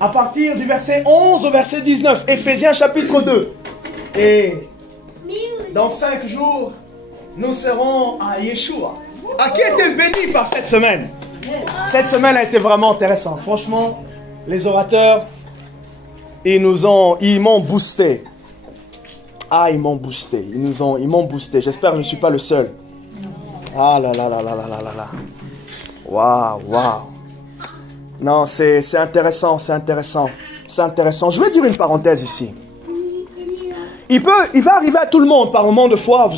à partir du verset 11 au verset 19. Éphésiens chapitre 2. Et dans 5 jours, nous serons à Yeshua. À qui est-elle bénie par cette semaine? Cette semaine a été vraiment intéressante. Franchement, les orateurs, ils m'ont boosté. Ah, ils m'ont boosté. Ils m'ont boosté. J'espère que je ne suis pas le seul. Ah là là là là là là là. Waouh, waouh. Non, c'est intéressant, c'est intéressant. C'est intéressant. Je vais dire une parenthèse ici. Il va arriver à tout le monde par moment de foi.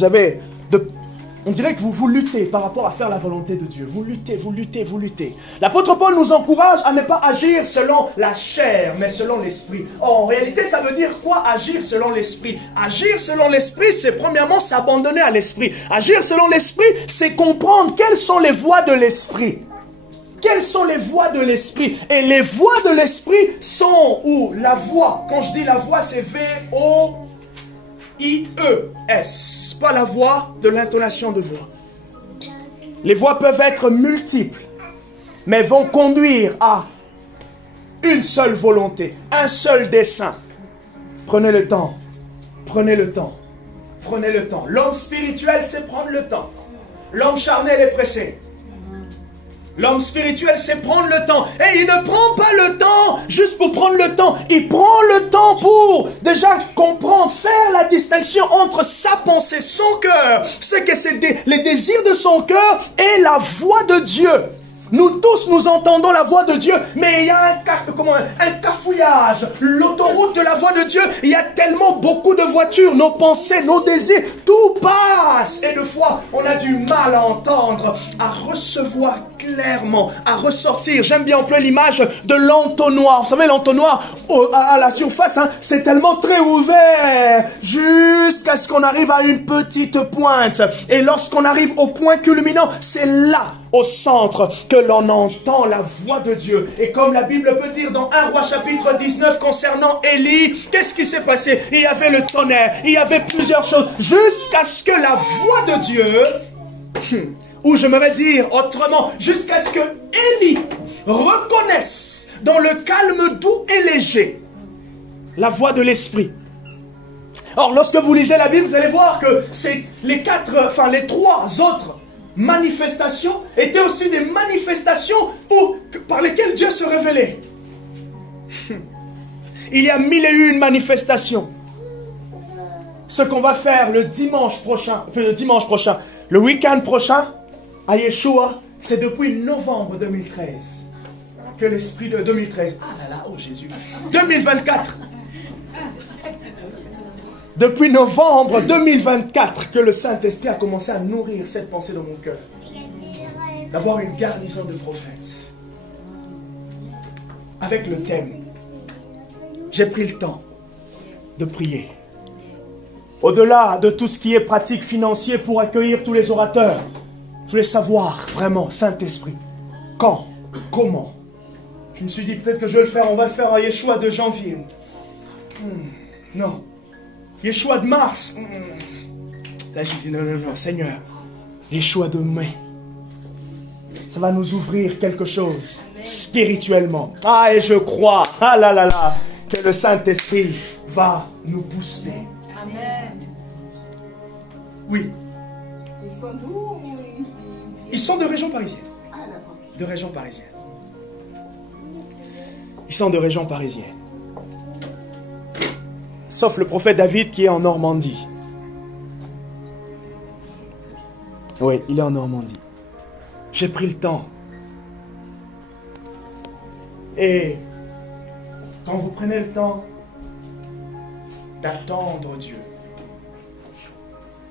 On dirait que vous luttez par rapport à faire la volonté de Dieu. Vous luttez, vous luttez, vous luttez. L'apôtre Paul nous encourage à ne pas agir selon la chair, mais selon l'esprit. Or, en réalité, ça veut dire quoi, agir selon l'esprit? Agir selon l'esprit, c'est premièrement s'abandonner à l'esprit. Agir selon l'esprit, c'est comprendre quelles sont les voies de l'esprit. Quelles sont les voies de l'esprit? Et les voies de l'esprit sont où? La voix. Quand je dis la voix, c'est V-O-I-E-S. Pas la voix de l'intonation de voix. Les voies peuvent être multiples, mais vont conduire à une seule volonté, un seul dessein. Prenez le temps. Prenez le temps. Prenez le temps. L'homme spirituel, c'est prendre le temps. L'homme charnel est pressé. L'homme spirituel, c'est prendre le temps. Et il ne prend pas le temps juste pour prendre le temps. Il prend le temps pour déjà comprendre, faire la distinction entre sa pensée, son cœur, ce que c'est les désirs de son cœur et la voix de Dieu. Nous tous, nous entendons la voix de Dieu, mais il y a un cafouillage. L'autoroute de la voix de Dieu, il y a tellement beaucoup de voitures, nos pensées, nos désirs, tout passe. Et des fois, on a du mal à entendre, à recevoir clairement, à ressortir. J'aime bien employer l'image de l'entonnoir. Vous savez, l'entonnoir, à la surface, hein, c'est tellement très ouvert, jusqu'à ce qu'on arrive à une petite pointe. Et lorsqu'on arrive au point culminant, c'est là, au centre, que l'on entend la voix de Dieu. Et comme la Bible peut dire dans 1 Roi chapitre 19 concernant Élie, qu'est-ce qui s'est passé? Il y avait le tonnerre, il y avait plusieurs choses, jusqu'à ce que la voix de Dieu, ou j'aimerais dire autrement, jusqu'à ce que Élie reconnaisse dans le calme doux et léger la voix de l'Esprit. Or, lorsque vous lisez la Bible, vous allez voir que les trois autres manifestations étaient aussi des manifestations par lesquelles Dieu se révélait. Il y a 1001 manifestations. Ce qu'on va faire le dimanche prochain, le week-end prochain, à Yeshua, c'est depuis novembre 2013 que l'esprit de 2013, ah là là, oh Jésus, 2024. Depuis novembre 2024 que le Saint-Esprit a commencé à nourrir cette pensée dans mon cœur. D'avoir une garnison de prophètes. Avec le thème. J'ai pris le temps de prier. Au-delà de tout ce qui est pratique financier pour accueillir tous les orateurs, je voulais savoir vraiment, Saint-Esprit, quand, comment. Je me suis dit peut-être que je vais le faire, on va le faire à Yeshua de janvier. Non. Yeshua de mars. Là, j'ai dit non, non, non, Seigneur. Yeshua de mai. Ça va nous ouvrir quelque chose spirituellement. Ah, et je crois, ah là là là, que le Saint-Esprit va nous booster. Amen. Oui. Ils sont d'où? Ils sont de région parisienne. Ah, d'accord. De région parisienne. Ils sont de région parisienne. Sauf le prophète David qui est en Normandie. Oui, il est en Normandie. J'ai pris le temps. Et quand vous prenez le temps d'attendre Dieu,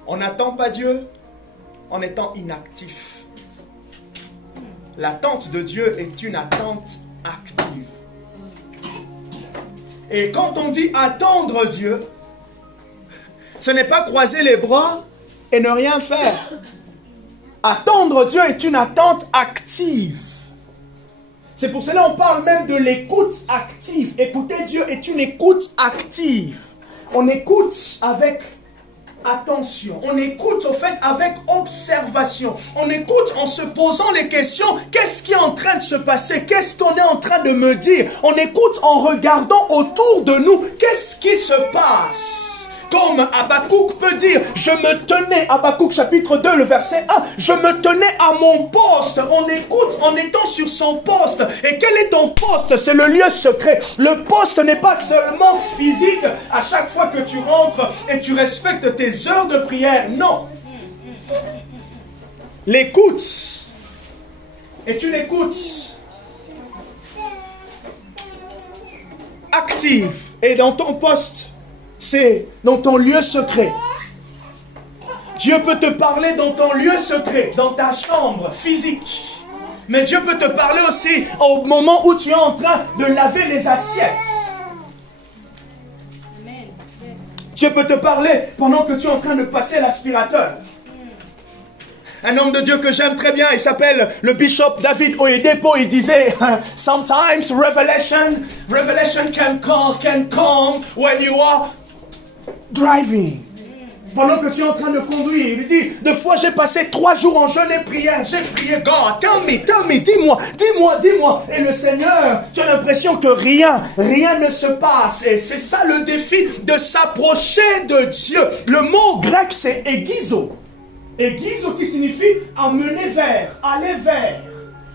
on n'attend pas Dieu en étant inactif. L'attente de Dieu est une attente active. Et quand on dit attendre Dieu, ce n'est pas croiser les bras et ne rien faire. Attendre Dieu est une attente active. C'est pour cela qu'on parle même de l'écoute active. Écouter Dieu est une écoute active. On écoute avec attention. On écoute au fait avec observation. On écoute en se posant les questions. Qu'est-ce qui est en train de se passer? Qu'est-ce qu'on est en train de me dire? On écoute en regardant autour de nous. Qu'est-ce qui se passe? Comme Habakkuk peut dire, je me tenais, Habakkuk chapitre 2, le verset 1, je me tenais à mon poste. On écoute en étant sur son poste. Et quel est ton poste? C'est le lieu secret. Le poste n'est pas seulement physique à chaque fois que tu rentres et tu respectes tes heures de prière. Non. L'écoute est une écoute active. Et dans ton poste, c'est dans ton lieu secret. Dieu peut te parler dans ton lieu secret, dans ta chambre physique. Mais Dieu peut te parler aussi au moment où tu es en train de laver les assiettes. Dieu peut te parler pendant que tu es en train de passer l'aspirateur. Un homme de Dieu que j'aime très bien, il s'appelle le bishop David Oyedepo. Il disait, sometimes revelation can come when you are driving. Pendant que tu es en train de conduire, il dit, deux fois j'ai passé 3 jours en jeûne et prière, j'ai prié, God, tell me, dis-moi. Et le Seigneur, tu as l'impression que rien ne se passe. Et c'est ça le défi, de s'approcher de Dieu. Le mot grec c'est aiguizo. Aiguizo qui signifie amener vers, aller vers.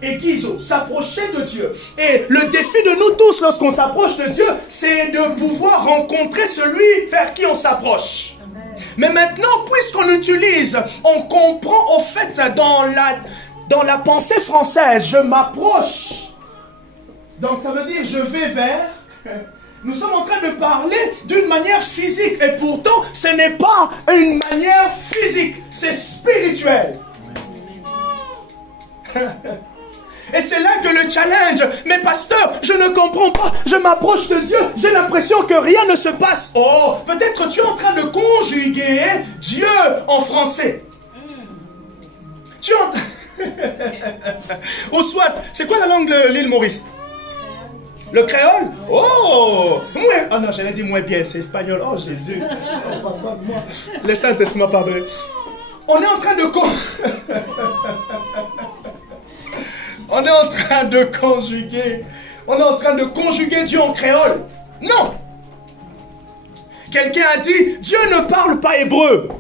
Aiguizo, s'approcher de Dieu. Et le défi de nous tous lorsqu'on s'approche de Dieu, c'est de pouvoir rencontrer celui vers qui on s'approche. Mais maintenant, puisqu'on utilise, on comprend au fait dans la pensée française, je m'approche. Donc ça veut dire je vais vers. Nous sommes en train de parler d'une manière physique. Et pourtant, ce n'est pas une manière physique, c'est spirituel. Et c'est là que le challenge, mais pasteur, je ne comprends pas, je m'approche de Dieu, j'ai l'impression que rien ne se passe. Oh, peut-être tu es en train de conjuguer Dieu en français. Tu es en train... Ou soit, c'est quoi la langue de l'île Maurice? Le créole? Oh! Ah non, j'allais dire moins bien, c'est espagnol. Oh Jésus! Le Saint-Esprit m'a pardonné. On est en train de... On est en train de conjuguer Dieu en créole. Non! Quelqu'un a dit, Dieu ne parle pas hébreu.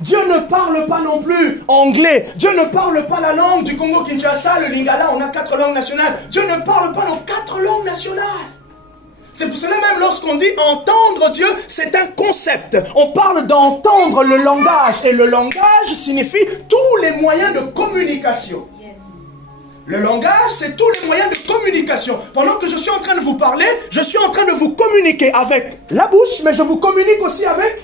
Dieu ne parle pas non plus anglais. Dieu ne parle pas la langue du Congo-Kinshasa, le Lingala. On a 4 langues nationales. Dieu ne parle pas nos 4 langues nationales. C'est pour cela même lorsqu'on dit entendre Dieu, c'est un concept. On parle d'entendre le langage. Et le langage signifie tous les moyens de communication. Le langage, c'est tous les moyens de communication. Pendant que je suis en train de vous parler, je suis en train de vous communiquer avec la bouche, mais je vous communique aussi avec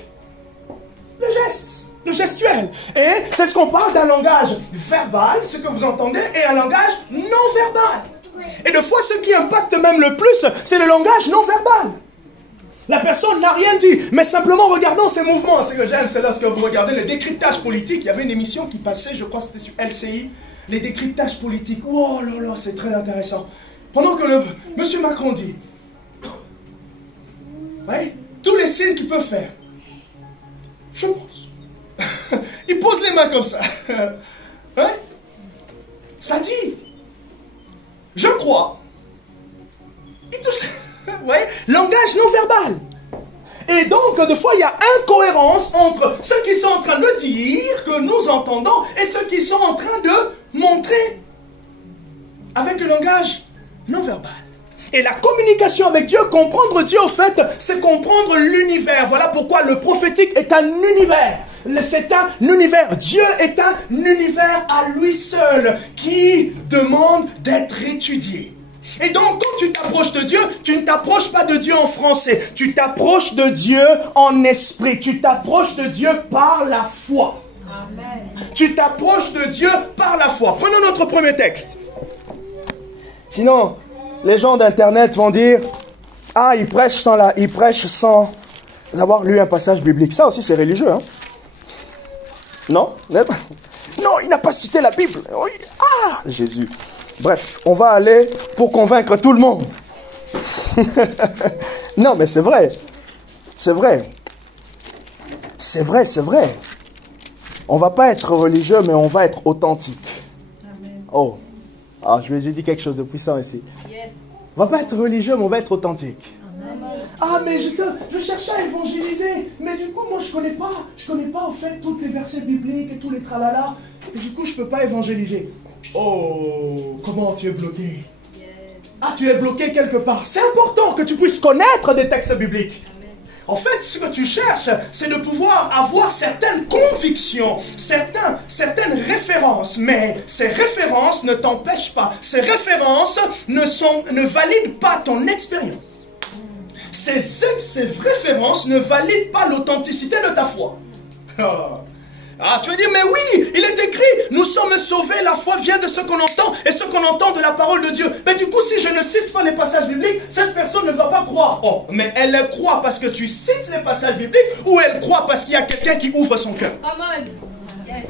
le geste, le gestuel. Et c'est ce qu'on parle d'un langage verbal, ce que vous entendez, et un langage non verbal. Et de fois, ce qui impacte même le plus, c'est le langage non verbal. La personne n'a rien dit, mais simplement regardons ses mouvements. Ce que j'aime, c'est lorsque vous regardez le décryptage politique. Il y avait une émission qui passait, je crois que c'était sur LCI, les décryptages politiques. Oh là là, c'est très intéressant. Pendant que M. Macron dit, ouais, tous les signes qu'il peut faire, je pense. Il pose les mains comme ça. Ouais. Ça dit, je crois. Il touche. Ouais. Langage non verbal. Et donc, des fois, il y a incohérence entre ce qu'ils sont en train de dire, que nous entendons, et ce qu'ils sont en train de montrer avec le langage non verbal. Et la communication avec Dieu, comprendre Dieu, au fait, c'est comprendre l'univers. Voilà pourquoi le prophétique est un univers. C'est un univers. Dieu est un univers à lui seul qui demande d'être étudié. Et donc, quand tu t'approches de Dieu, tu ne t'approches pas de Dieu en français. Tu t'approches de Dieu en esprit. Tu t'approches de Dieu par la foi. Amen. Tu t'approches de Dieu par la foi. Prenons notre premier texte. Sinon, les gens d'Internet vont dire, ah, il prêche sans avoir lu un passage biblique. Ça aussi, c'est religieux. Hein? Non? Non, il n'a pas cité la Bible. Ah, Jésus. Bref, on va aller pour convaincre tout le monde. Non, mais c'est vrai. C'est vrai. C'est vrai, c'est vrai. On ne va pas être religieux, mais on va être authentique. Amen. Oh, ah, je lui ai dit quelque chose de puissant ici. Yes. On ne va pas être religieux, mais on va être authentique. Amen. Ah, mais je cherchais à évangéliser, mais du coup, moi, je connais pas, en fait, tous les versets bibliques et tous les tralala, et du coup, je ne peux pas évangéliser. Oh, comment tu es bloqué? Yes. Ah, tu es bloqué quelque part. C'est important que tu puisses connaître des textes bibliques. Amen. En fait, ce que tu cherches, c'est de pouvoir avoir certaines convictions, certaines références. Mais ces références ne t'empêchent pas. Ces références ne valident pas ton expérience. Ces références ne valident pas l'authenticité de ta foi. Ah, tu vas dire, mais oui, il est écrit, nous sommes sauvés, la foi vient de ce qu'on entend, et ce qu'on entend de la parole de Dieu. Mais du coup, si je ne cite pas les passages bibliques, cette personne ne va pas croire. Oh, mais elle croit parce que tu cites les passages bibliques, ou elle croit parce qu'il y a quelqu'un qui ouvre son cœur? Come on. Yes.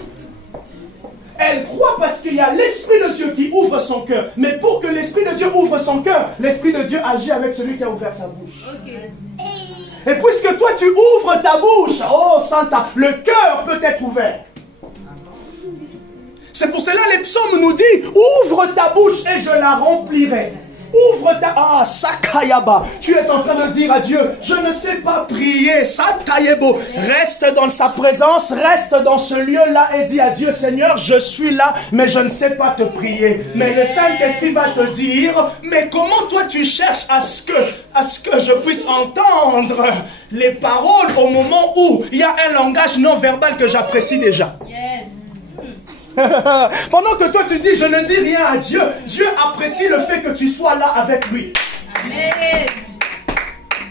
Elle croit parce qu'il y a l'Esprit de Dieu qui ouvre son cœur. Mais pour que l'Esprit de Dieu ouvre son cœur, l'Esprit de Dieu agit avec celui qui a ouvert sa bouche. Ok. Et puisque toi tu ouvres ta bouche, oh Santa, le cœur peut être ouvert. C'est pour cela les psaumes nous disent, ouvre ta bouche et je la remplirai. Ouvre ta... Ah, Sakayaba. Tu es en train de dire à Dieu, je ne sais pas prier. Sakayebo. Reste dans sa présence, reste dans ce lieu-là et dis à Dieu, Seigneur, je suis là, mais je ne sais pas te prier. Mais le Saint-Esprit va te dire, mais comment toi tu cherches à ce que je puisse entendre les paroles au moment où il y a un langage non verbal que j'apprécie déjà. Yes. Pendant que toi tu dis je ne dis rien à Dieu, Dieu apprécie le fait que tu sois là avec lui. Amen.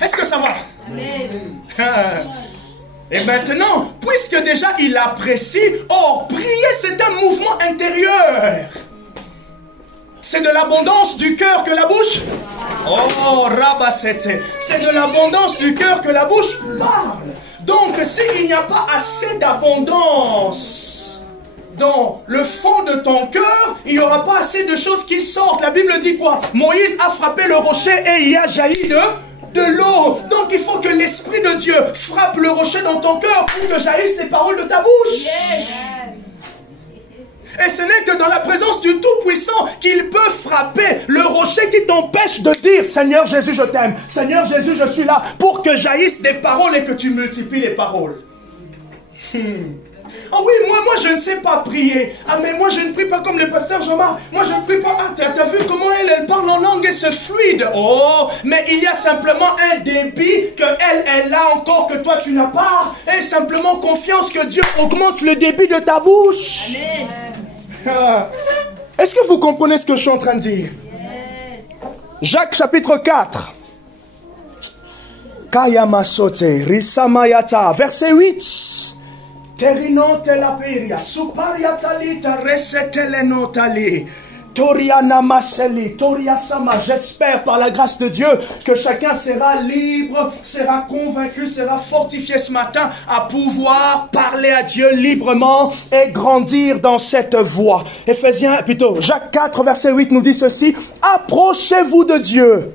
Est-ce que ça va? Amen. Et maintenant, puisque déjà il apprécie, prier c'est un mouvement intérieur. C'est de l'abondance du cœur que la bouche. Oh, Rabasete. C'est de l'abondance du cœur que la bouche parle. Donc s'il n'y a pas assez d'abondance dans le fond de ton cœur, il n'y aura pas assez de choses qui sortent. La Bible dit quoi? Moïse a frappé le rocher et il y a jailli de l'eau. Donc il faut que l'Esprit de Dieu frappe le rocher dans ton cœur pour que jaillissent les paroles de ta bouche. Yes. Et ce n'est que dans la présence du Tout-Puissant qu'il peut frapper le rocher qui t'empêche de dire Seigneur Jésus, je t'aime. Seigneur Jésus, je suis là pour que jaillissent des paroles et que tu multiplies les paroles. Ah oui, moi je ne sais pas prier. Ah mais moi je ne prie pas comme le pasteur Jean-Marc. Moi je ne prie pas. Ah t'as vu comment elle parle en langue et c'est fluide. Oh, mais il y a simplement un débit que elle a encore que toi tu n'as pas. Et simplement confiance que Dieu augmente le débit de ta bouche. Amen. Est-ce que vous comprenez ce que je suis en train de dire? Yes. Jacques chapitre 4. Kayamasote, Risamayata, verset 8. Terino telaperia, suparia talita, resetelenotali, Toriana Maseli, Toria Sama. J'espère par la grâce de Dieu que chacun sera libre, sera convaincu, sera fortifié ce matin à pouvoir parler à Dieu librement et grandir dans cette voie. Jacques 4, verset 8 nous dit ceci. Approchez-vous de Dieu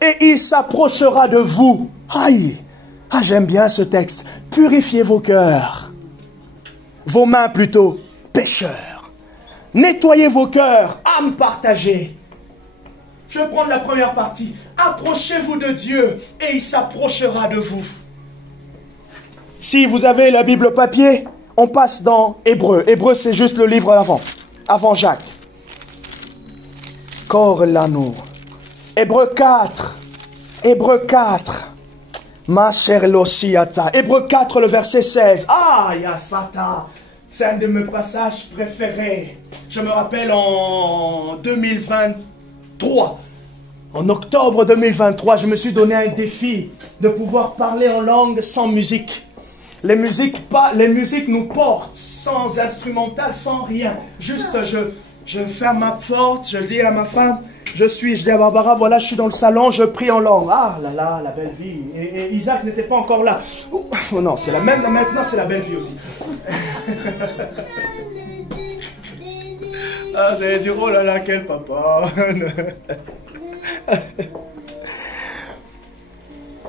et il s'approchera de vous. Aïe, j'aime bien ce texte. Purifiez vos cœurs. Vos mains plutôt, pécheurs. Nettoyez vos cœurs, âmes partagées. Je vais prendre la première partie. Approchez-vous de Dieu et il s'approchera de vous. Si vous avez la Bible papier, on passe dans Hébreu. Hébreu, c'est juste le livre avant Jacques. Corlano. Hébreu 4. Hébreu 4. Ma chère Losiata. Hébreu 4, le verset 16. Ah, Yasata. C'est un de mes passages préférés. Je me rappelle en 2023. En octobre 2023, je me suis donné un défi de pouvoir parler en langue sans musique. Les musiques nous portent sans instrumental, sans rien. Juste, je ferme ma porte, je dis à ma femme, je dis à Barbara, voilà, je suis dans le salon, je prie en langue. Ah là là, la belle vie. Et Isaac n'était pas encore là. Oh non, c'est la même, maintenant c'est la belle vie aussi. Ah, j'allais dire, oh là là, quel papa.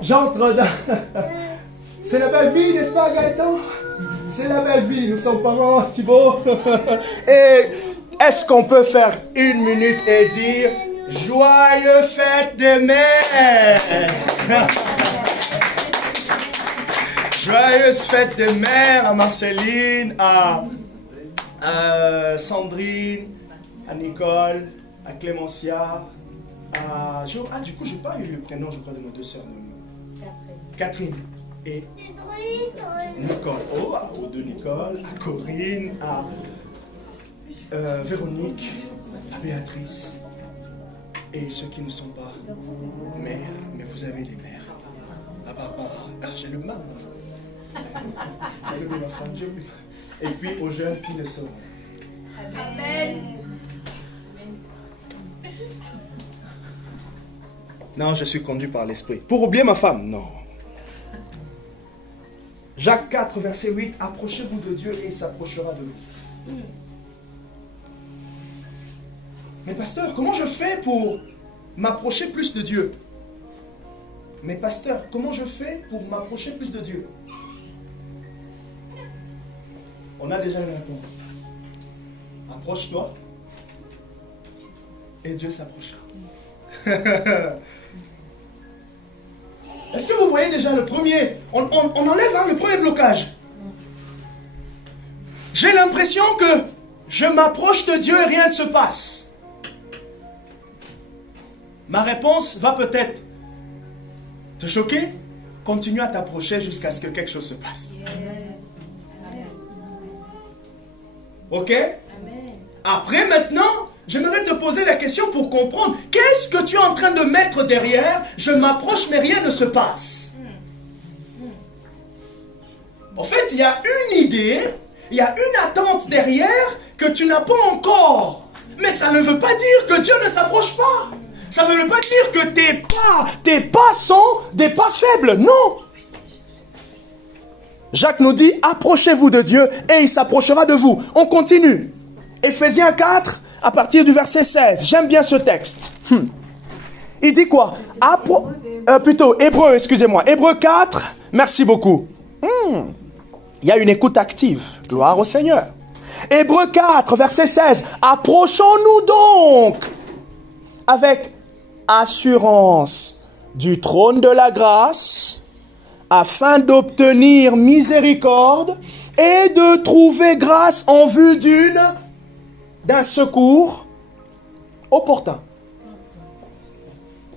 J'entre dans... C'est la belle vie, n'est-ce pas, Gaëtan? C'est la belle vie, nous sommes parents, Thibaut. Et est-ce qu'on peut faire 1 minute et dire joyeux fête des mères? Joyeuse fête des mères à Marceline, à Sandrine, à Nicole, à Clémentia, à... du coup, je n'ai pas eu le prénom, je crois, de nos 2 sœurs. Catherine et Nicole. Oh, aux 2 Nicole, à Corinne, à Véronique, à Béatrice. Et ceux qui ne sont pas mères, mais vous avez des mères. À Barbara. Ah, j'ai le mal. J'ai oublié ma femme, j'ai oublié. Et puis aux jeunes qui le sont. Amen. Non, je suis conduit par l'esprit. Pour oublier ma femme? Non. Jacques 4, verset 8. Approchez-vous de Dieu et il s'approchera de vous. Mais pasteur, comment je fais pour m'approcher plus de Dieu? Mais pasteur, comment je fais pour m'approcher plus de Dieu? On a déjà une réponse. Approche-toi et Dieu s'approchera. Est-ce que vous voyez déjà le premier? On enlève le premier blocage. J'ai l'impression que je m'approche de Dieu et rien ne se passe. Ma réponse va peut-être te choquer. Continue à t'approcher jusqu'à ce que quelque chose se passe. Ok? Après, maintenant, j'aimerais te poser la question pour comprendre. Qu'est-ce que tu es en train de mettre derrière? Je m'approche, mais rien ne se passe. En fait, il y a une idée, il y a une attente derrière que tu n'as pas encore. Mais ça ne veut pas dire que Dieu ne s'approche pas. Ça ne veut pas dire que tes pas sont des pas faibles. Non. Jacques nous dit, approchez-vous de Dieu et il s'approchera de vous. On continue. Éphésiens 4, à partir du verset 16. J'aime bien ce texte. Il dit quoi? Hébreu, excusez-moi. Hébreu 4, merci beaucoup. Il y a une écoute active. Gloire au Seigneur. Hébreu 4, verset 16. Approchons-nous donc avec assurance du trône de la grâce afin d'obtenir miséricorde et de trouver grâce en vue d'un secours opportun.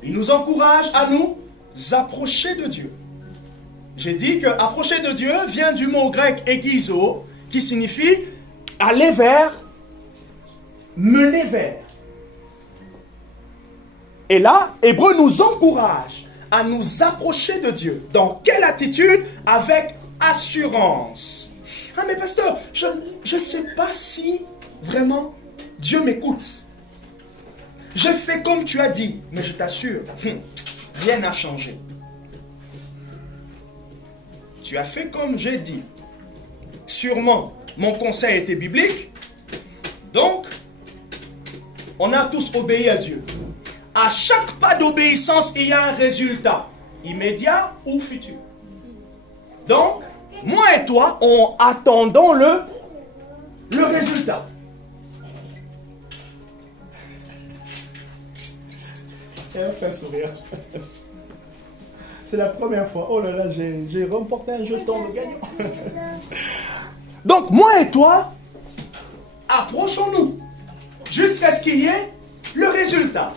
Il nous encourage à nous approcher de Dieu. J'ai dit que approcher de Dieu vient du mot grec aiguizo, qui signifie aller vers, mener vers. Et là, Hébreu nous encourage à nous approcher de Dieu. Dans quelle attitude? Avec assurance. Ah mais pasteur, je ne sais pas si vraiment Dieu m'écoute. Je fais comme tu as dit, mais je t'assure, rien n'a changé. Tu as fait comme j'ai dit. Sûrement, mon conseil était biblique. Donc, on a tous obéi à Dieu. À chaque pas d'obéissance, il y a un résultat, immédiat ou futur. Donc, moi et toi, attendons le résultat. Elle fait un sourire. C'est la première fois. Oh là là, j'ai remporté un jeton de gagnant. Donc, moi et toi, approchons-nous jusqu'à ce qu'il y ait le résultat.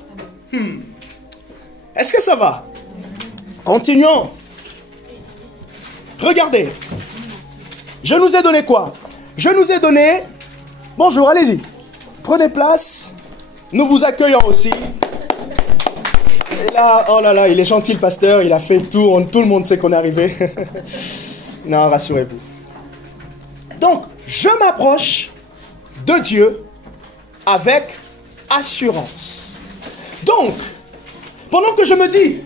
Est-ce que ça va? Continuons. Regardez. Je nous ai donné quoi? Je nous ai donné... Bonjour, allez-y. Prenez place. Nous vous accueillons aussi. Et là, oh là là, il est gentil le pasteur. Il a fait tout. Tout le monde sait qu'on est arrivé. Non, rassurez-vous. Donc, je m'approche de Dieu avec assurance. Donc, pendant que je me dis,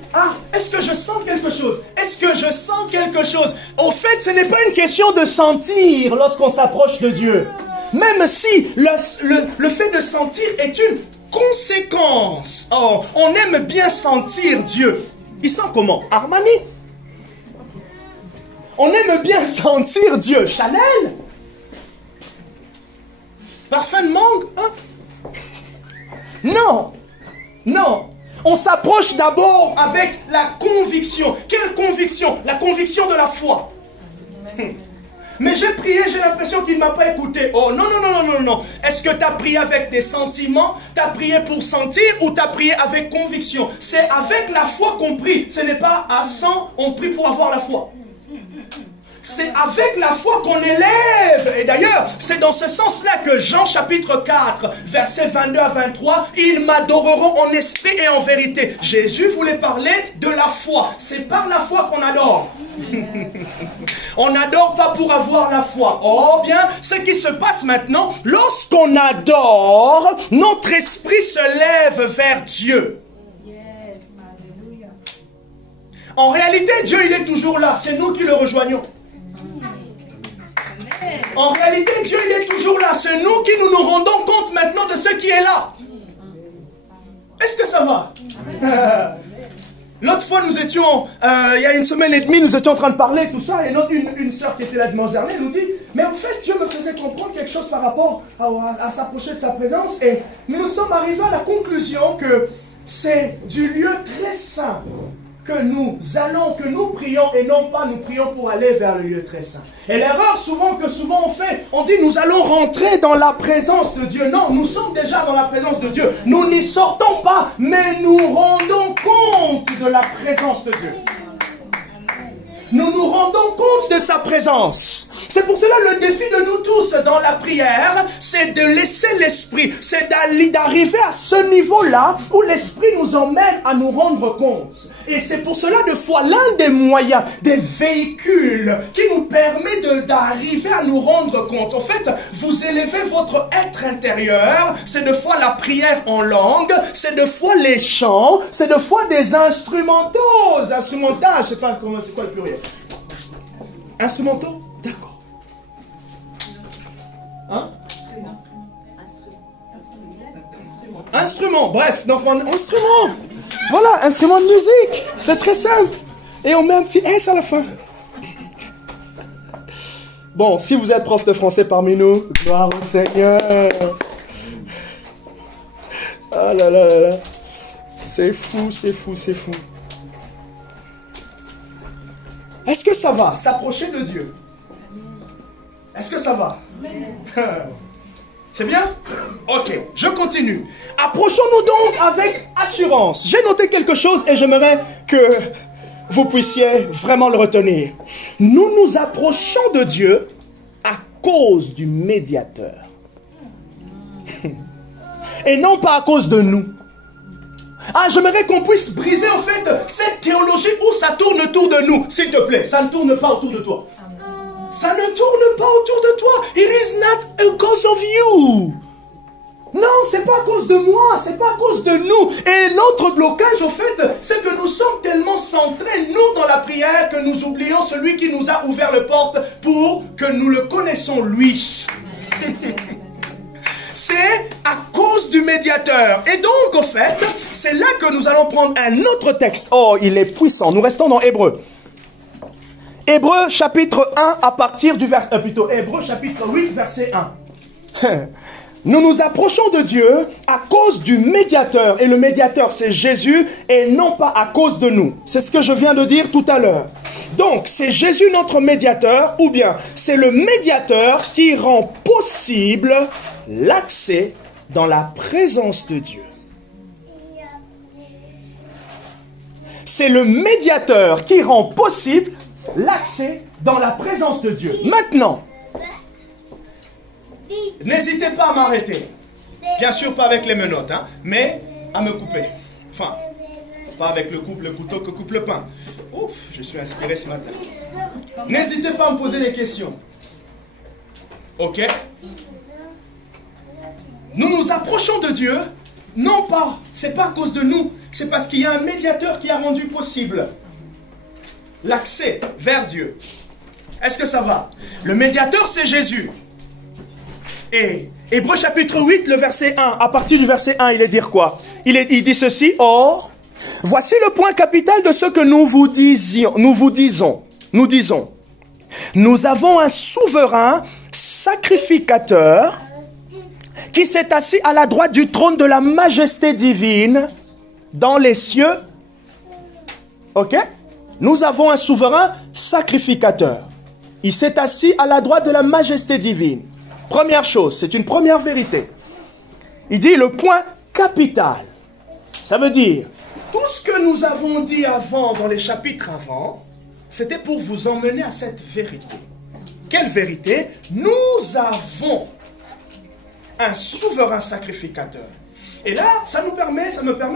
est-ce que je sens quelque chose? Est-ce que je sens quelque chose? Au fait, ce n'est pas une question de sentir lorsqu'on s'approche de Dieu. Même si le fait de sentir est une conséquence. Oh, on aime bien sentir Dieu. Il sent comment? Armani. On aime bien sentir Dieu. Chanel? Parfum de mangue? Hein? Non. Non. On s'approche d'abord avec la conviction. Quelle conviction? La conviction de la foi. Mais j'ai prié, j'ai l'impression qu'il ne m'a pas écouté. Oh non, non, non, non, non, non. Est-ce que tu as prié avec des sentiments? Tu as prié pour sentir ou tu as prié avec conviction? C'est avec la foi qu'on prie. Ce n'est pas à 100, on prie pour avoir la foi. C'est avec la foi qu'on élève. Et d'ailleurs, c'est dans ce sens-là que Jean chapitre 4, versets 22 à 23, ils m'adoreront en esprit et en vérité. Jésus voulait parler de la foi. C'est par la foi qu'on adore. On n'adore pas pour avoir la foi. Oh bien, ce qui se passe maintenant, lorsqu'on adore, notre esprit se lève vers Dieu. En réalité, Dieu, il est toujours là. C'est nous qui le rejoignons. En réalité, Dieu, il est toujours là. C'est nous qui nous rendons compte maintenant de ce qui est là. Est-ce que ça va? L'autre fois, nous étions, il y a une semaine et demie, nous étions en train de parler, tout ça, et une sœur qui était là de Mozernet nous dit, mais en fait, Dieu me faisait comprendre quelque chose par rapport à s'approcher de sa présence, et nous sommes arrivés à la conclusion que c'est du lieu très saint que nous allons, que nous prions, et non pas nous prions pour aller vers le lieu très saint. Et l'erreur souvent on fait, on dit nous allons rentrer dans la présence de Dieu. Non, nous sommes déjà dans la présence de Dieu. Nous n'y sortons pas, mais nous rendons compte de la présence de Dieu. Nous nous rendons compte de sa présence. C'est pour cela le défi de nous tous dans la prière, c'est de laisser l'esprit, c'est d'arriver à ce niveau-là où l'esprit nous emmène à nous rendre compte. Et c'est pour cela de fois l'un des moyens, des véhicules qui nous permet d'arriver à nous rendre compte. En fait, vous élevez votre être intérieur, c'est de fois la prière en langue, c'est de fois les chants, c'est de fois des instrumentaux, instrumentages, je sais pas comment, c'est quoi le pluriel. Instrumentaux? D'accord. Hein? Instrument, bref, donc instrument. Voilà, instrument de musique. C'est très simple. Et on met un petit S à la fin. Bon, si vous êtes prof de français parmi nous, gloire au Seigneur. Ah là là là là. C'est fou, c'est fou, c'est fou. Est-ce que ça va, s'approcher de Dieu? Est-ce que ça va? C'est bien? Ok, je continue. Approchons-nous donc avec assurance. J'ai noté quelque chose et j'aimerais que vous puissiez vraiment le retenir. Nous nous approchons de Dieu à cause du médiateur. Et non pas à cause de nous. Ah, j'aimerais qu'on puisse briser en fait cette théologie où ça tourne autour de nous. S'il te plaît, ça ne tourne pas autour de toi. Ça ne tourne pas autour de toi. It is not a cause of you. Non, c'est pas à cause de moi, c'est pas à cause de nous. Et notre blocage, au fait, c'est que nous sommes tellement centrés, nous, dans la prière, que nous oublions celui qui nous a ouvert les portes pour que nous le connaissons, lui. C'est à cause du médiateur. Et donc, au fait, c'est là que nous allons prendre un autre texte. Oh, il est puissant. Nous restons dans Hébreux. Hébreux chapitre 1 à partir du verset... Hébreux chapitre 8, verset 1. Nous nous approchons de Dieu à cause du médiateur. Et le médiateur, c'est Jésus, et non pas à cause de nous. C'est ce que je viens de dire tout à l'heure. Donc, c'est Jésus notre médiateur, ou bien c'est le médiateur qui rend possible l'accès dans la présence de Dieu. C'est le médiateur qui rend possible l'accès dans la présence de Dieu. Maintenant, n'hésitez pas à m'arrêter. Bien sûr, pas avec les menottes, hein, mais à me couper. Enfin, pas avec le couteau que coupe le pain. Ouf, je suis inspiré ce matin. N'hésitez pas à me poser des questions. Ok? Nous nous approchons de Dieu, non pas, c'est pas à cause de nous, c'est parce qu'il y a un médiateur qui a rendu possible l'accès vers Dieu. Est-ce que ça va? Le médiateur, c'est Jésus. Et Hébreux chapitre 8, le verset 1, à partir du verset 1, il est dire quoi? Il dit ceci: or, voici le point capital de ce que nous disons. Nous avons un souverain sacrificateur qui s'est assis à la droite du trône de la majesté divine dans les cieux. Ok? Nous avons un souverain sacrificateur. Il s'est assis à la droite de la majesté divine. Première chose, c'est une première vérité. Il dit le point capital. Ça veut dire, tout ce que nous avons dit avant, dans les chapitres avant, c'était pour vous emmener à cette vérité. Quelle vérité? Nous avons un souverain sacrificateur. Et là, ça me permet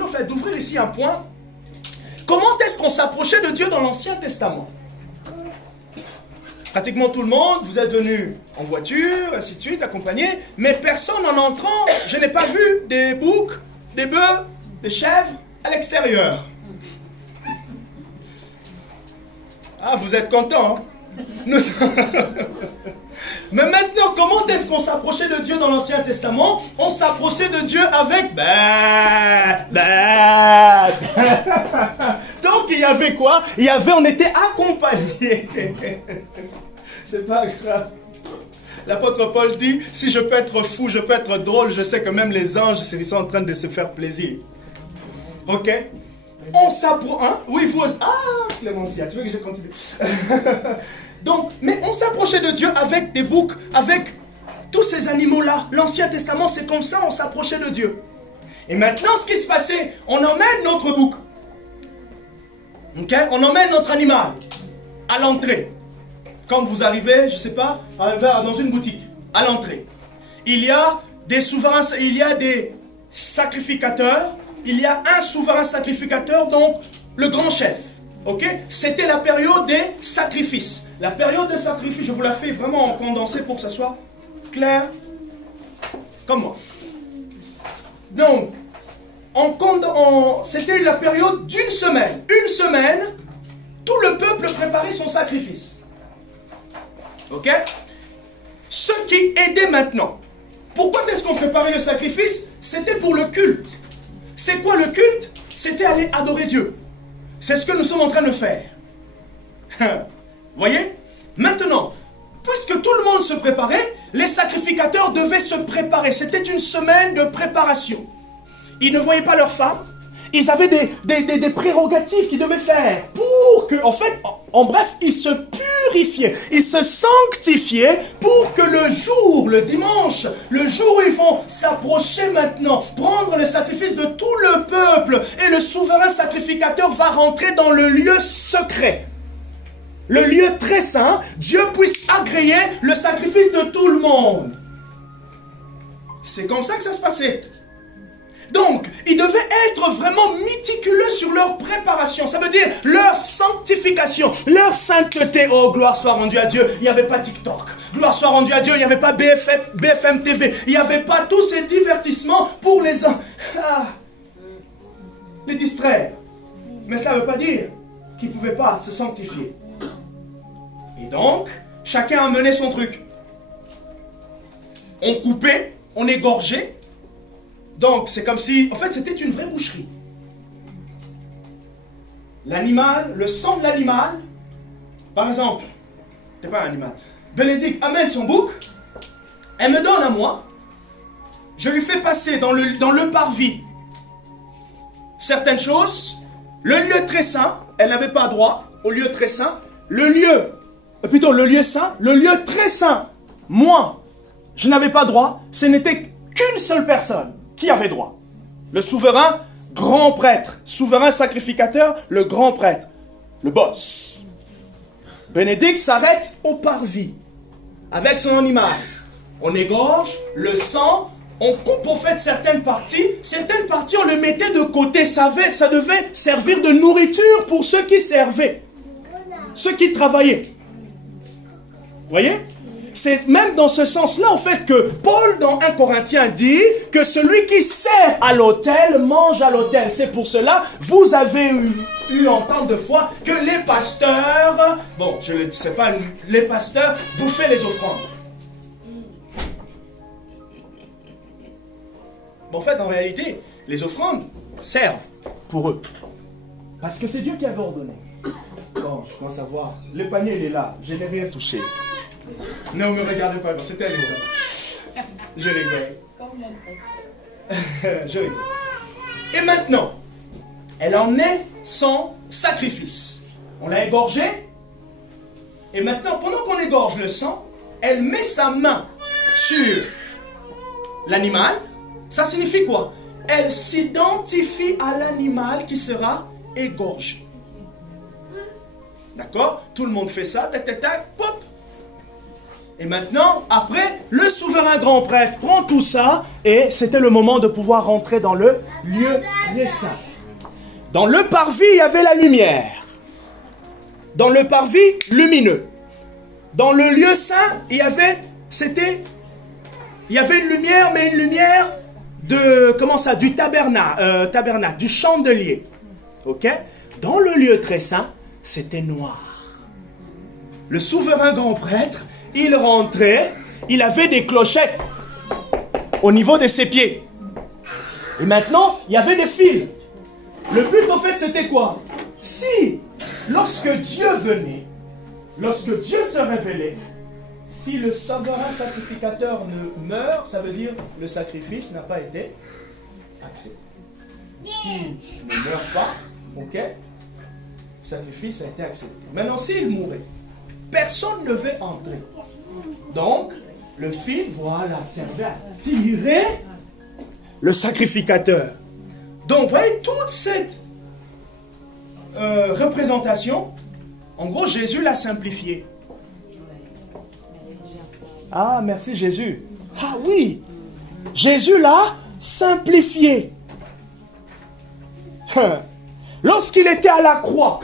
en fait d'ouvrir ici un point. Comment est-ce qu'on s'approchait de Dieu dans l'Ancien Testament? Pratiquement tout le monde, vous êtes venu en voiture, ainsi de suite, accompagné, mais personne en entrant, je n'ai pas vu des boucs, des bœufs, des chèvres à l'extérieur. Ah, vous êtes contents, hein? Mais maintenant, comment est-ce qu'on s'approchait de Dieu dans l'Ancien Testament? On s'approchait de Dieu avec... Donc, il y avait quoi? On était accompagnés. C'est pas grave. L'apôtre Paul dit, si je peux être fou, je peux être drôle, je sais que même les anges, ils sont en train de se faire plaisir. Ok? On s'approche... Hein? Oui, vous... Ah, Clémentia, tu veux que je continue? Donc, mais on s'approchait de Dieu avec des boucs, avec tous ces animaux-là. L'Ancien Testament, c'est comme ça, on s'approchait de Dieu. Et maintenant, ce qui se passait, on emmène notre bouc. Ok? On emmène notre animal à l'entrée. Quand vous arrivez, je ne sais pas, dans une boutique, à l'entrée, il y a des souverains, il y a des sacrificateurs, il y a un souverain sacrificateur, donc le grand chef. Ok? C'était la période des sacrifices. La période des sacrifices, je vous la fais vraiment en condensé pour que ça soit clair comme moi. Donc, c'était la période d'une semaine. Une semaine, tout le peuple préparait son sacrifice. Ok? Ce qui aidait maintenant. Pourquoi est-ce qu'on préparait le sacrifice? C'était pour le culte. C'est quoi le culte? C'était aller adorer Dieu. C'est ce que nous sommes en train de faire. Voyez? Maintenant, puisque tout le monde se préparait, les sacrificateurs devaient se préparer. C'était une semaine de préparation. Ils ne voyaient pas leurs femmes. Ils avaient des prérogatives qu'ils devaient faire pour que, en fait, en bref, ils se purifiaient, ils se sanctifiaient pour que le jour, le dimanche, le jour où ils vont s'approcher maintenant, prendre le sacrifice de tout le peuple et le souverain sacrificateur va rentrer dans le lieu secret. Le lieu très saint, Dieu puisse agréer le sacrifice de tout le monde. C'est comme ça que ça se passait. Donc, ils devaient être vraiment méticuleux sur leur préparation. Ça veut dire leur sanctification, leur sainteté. Oh, gloire soit rendue à Dieu. Il n'y avait pas TikTok. Gloire soit rendue à Dieu. Il n'y avait pas BFM TV. Il n'y avait pas tous ces divertissements pour les distraire. Mais ça ne veut pas dire qu'ils ne pouvaient pas se sanctifier. Et donc, chacun a mené son truc. On coupait, on égorgeait. Donc, c'est comme si, en fait, c'était une vraie boucherie. L'animal, le sang de l'animal, par exemple, c'est pas un animal. Bénédicte amène son bouc, elle me donne à moi, je lui fais passer dans le parvis certaines choses, le lieu très saint, elle n'avait pas droit au lieu très saint, le lieu saint, le lieu très saint, moi, je n'avais pas droit, ce n'était qu'une seule personne. Qui avait droit? Le souverain grand prêtre. Souverain sacrificateur, le grand prêtre. Le boss. Bénédicte s'arrête au parvis. Avec son animal. On égorge le sang. On coupe en fait certaines parties. Certaines parties, on le mettait de côté. Ça devait servir de nourriture pour ceux qui servaient. Ceux qui travaillaient. Vous voyez? C'est même dans ce sens-là, en fait, que Paul, dans 1 Corinthiens, dit que celui qui sert à l'autel mange à l'autel. C'est pour cela, vous avez eu entendre de fois que les pasteurs, bon, je ne le sais pas, les pasteurs bouffaient les offrandes. Bon, en fait, en réalité, les offrandes servent pour eux. Parce que c'est Dieu qui avait ordonné. Bon, je commence à voir. Le panier, il est là. Je n'ai rien touché. Ne me regardez pas, c'était amusant. Je rigole. Je rigole. Et maintenant, elle en est son sacrifice. On l'a égorgé. Et maintenant, pendant qu'on égorge le sang, elle met sa main sur l'animal. Ça signifie quoi? Elle s'identifie à l'animal qui sera égorgé. D'accord? Tout le monde fait ça, tac, tac, tac, pop. Et maintenant, après, le souverain grand prêtre prend tout ça et c'était le moment de pouvoir rentrer dans le lieu très saint. Dans le parvis, il y avait la lumière. Dans le parvis, lumineux. Dans le lieu saint, il y avait une lumière, mais une lumière de, comment ça, du tabernacle, du chandelier. Ok? Dans le lieu très saint, c'était noir. Le souverain grand prêtre, il rentrait, il avait des clochettes au niveau de ses pieds. Et maintenant, il y avait des fils. Le but, en fait, c'était quoi? Si, lorsque Dieu venait, lorsque Dieu se révélait, si le souverain sacrificateur ne meurt, ça veut dire que le sacrifice n'a pas été accepté. S'il ne meurt pas, ok, le sacrifice a été accepté. Maintenant, s'il mourait, personne ne veut entrer. Donc, le fil, voilà, servait à tirer le sacrificateur. Donc, vous voyez, toute cette représentation, en gros, Jésus l'a simplifiée. Ah, merci Jésus. Ah oui, Jésus l'a simplifié. Lorsqu'il était à la croix,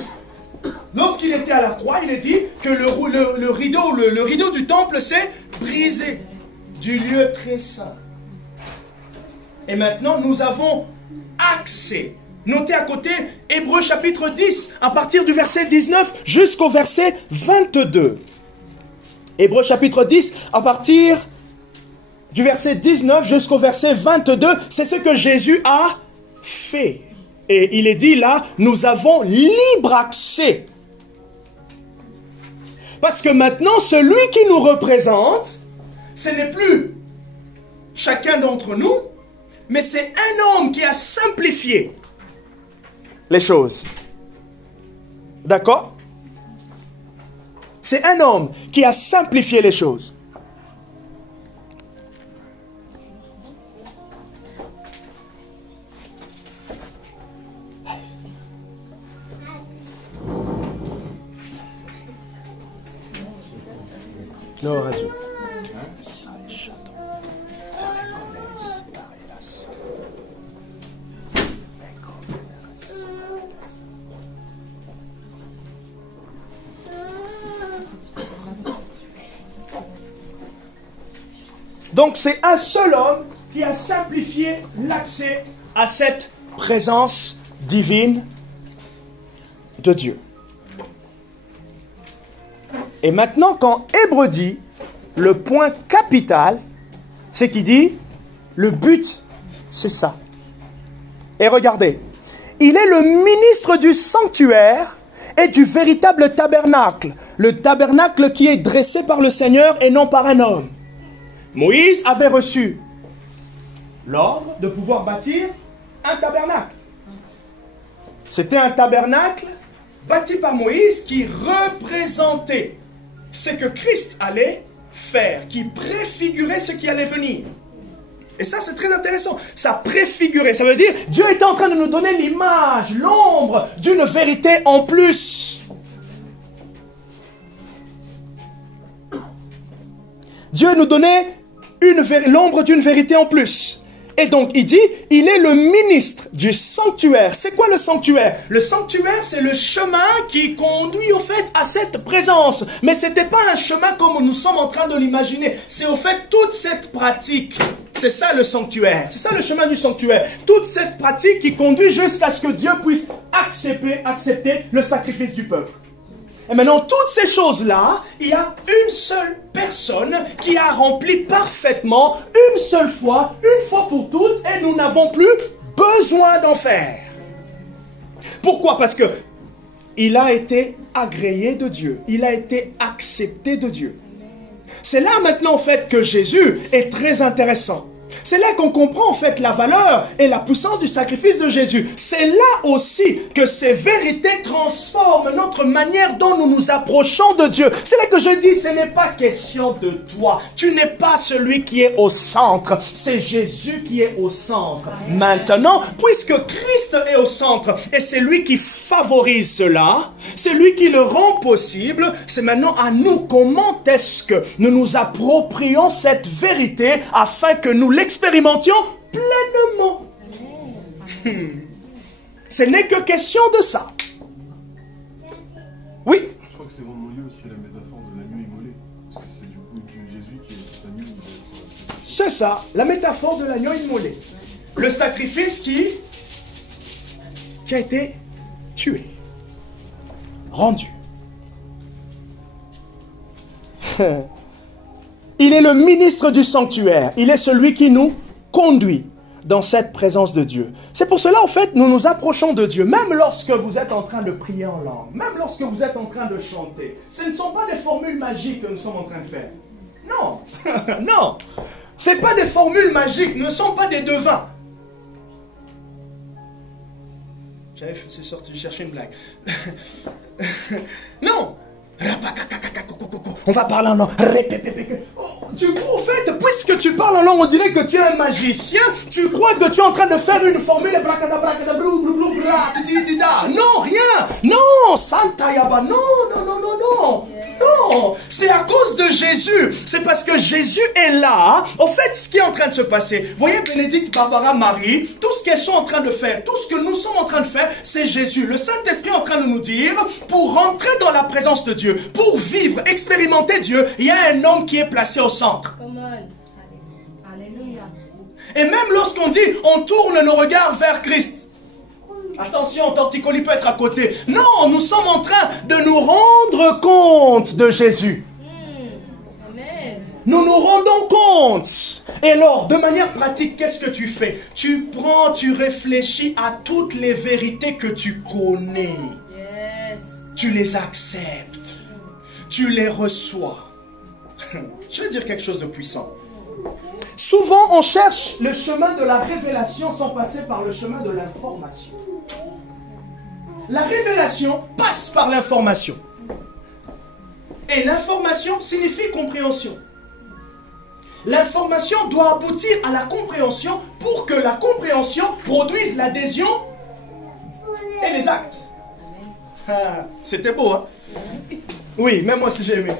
il est dit que le rideau du temple s'est brisé du lieu très saint. Et maintenant, nous avons accès. Notez à côté, Hébreux chapitre 10, à partir du verset 19 jusqu'au verset 22. Hébreux chapitre 10, à partir du verset 19 jusqu'au verset 22, c'est ce que Jésus a fait. Et il est dit là, nous avons libre accès. Parce que maintenant, celui qui nous représente, ce n'est plus chacun d'entre nous, mais c'est un homme qui a simplifié les choses. D'accord? C'est un homme qui a simplifié les choses. Non, raison. Donc c'est un seul homme qui a simplifié l'accès à cette présence divine de Dieu. Et maintenant, quand Hébreux dit, le point capital, c'est qu'il dit, le but, c'est ça. Et regardez, il est le ministre du sanctuaire et du véritable tabernacle. Le tabernacle qui est dressé par le Seigneur et non par un homme. Moïse avait reçu l'ordre de pouvoir bâtir un tabernacle. C'était un tabernacle bâti par Moïse qui représentait ce que Christ allait faire, qui préfigurait ce qui allait venir. Et ça, c'est très intéressant. Ça préfigurait, ça veut dire Dieu était en train de nous donner l'image, l'ombre d'une vérité en plus. Dieu nous donnait l'ombre d'une vérité en plus. Et donc, il dit, il est le ministre du sanctuaire. C'est quoi le sanctuaire? Le sanctuaire, c'est le chemin qui conduit, au fait, à cette présence. Mais ce n'était pas un chemin comme nous sommes en train de l'imaginer. C'est, au fait, toute cette pratique. C'est ça, le sanctuaire. C'est ça, le chemin du sanctuaire. Toute cette pratique qui conduit jusqu'à ce que Dieu puisse accepter le sacrifice du peuple. Et maintenant, toutes ces choses-là, il y a une seule personne qui a rempli parfaitement, une seule fois, une fois pour toutes, et nous n'avons plus besoin d'en faire. Pourquoi? Parce que il a été agréé de Dieu. Il a été accepté de Dieu. C'est là maintenant en fait que Jésus est très intéressant. C'est là qu'on comprend en fait la valeur et la puissance du sacrifice de Jésus. C'est là aussi que ces vérités transforment notre manière dont nous nous approchons de Dieu. C'est là que je dis, ce n'est pas question de toi. Tu n'es pas celui qui est au centre. C'est Jésus qui est au centre. Maintenant, puisque Christ est au centre et c'est lui qui favorise cela, c'est lui qui le rend possible, c'est maintenant à nous comment est-ce que nous nous approprions cette vérité afin que nous l'expérimentions pleinement. Ce n'est que question de ça. Oui. Je crois que c'est vraiment lié aussi à la métaphore de l'agneau immolé. Parce que c'est du coup Jésus qui est cet agneau. C'est ça, la métaphore de l'agneau immolé. Le sacrifice qui a été tué, rendu. Il est le ministre du sanctuaire. Il est celui qui nous conduit dans cette présence de Dieu. C'est pour cela, en fait, nous nous approchons de Dieu. Même lorsque vous êtes en train de prier en langue, même lorsque vous êtes en train de chanter, ce ne sont pas des formules magiques que nous sommes en train de faire. Non, non. Ce n'est pas des formules magiques, ne sont pas des devins. J'avais sorti chercher une blague. Non. On va parler en langue. Tu crois, en fait, puisque tu parles en langue, on dirait que tu es un magicien. Tu crois que tu es en train de faire une formule. Non, rien. Non, Santa Yaba. Non, non, non, non, non. Non, c'est à cause de Jésus. C'est parce que Jésus est là. En fait, ce qui est en train de se passer. Voyez Bénédicte, Barbara, Marie, tout ce qu'elles sont en train de faire, tout ce que nous sommes en train de faire, c'est Jésus. Le Saint-Esprit est en train de nous dire, pour rentrer dans la présence de Dieu, pour vivre, expérimenter Dieu, il y a un homme qui est placé au centre. Alléluia. Et même lorsqu'on dit, on tourne nos regards vers Christ. Attention, torticolis peut être à côté. Non, nous sommes en train de nous rendre compte de Jésus. Amen. Nous nous rendons compte. Et alors, de manière pratique, qu'est-ce que tu fais? Tu prends, tu réfléchis à toutes les vérités que tu connais. Yes. Tu les acceptes. Tu les reçois. Je vais dire quelque chose de puissant. Souvent, on cherche le chemin de la révélation sans passer par le chemin de l'information. La révélation passe par l'information. Et l'information signifie compréhension. L'information doit aboutir à la compréhension pour que la compréhension produise l'adhésion et les actes. Ah, c'était beau, hein? Oui, même moi si j'ai aimé.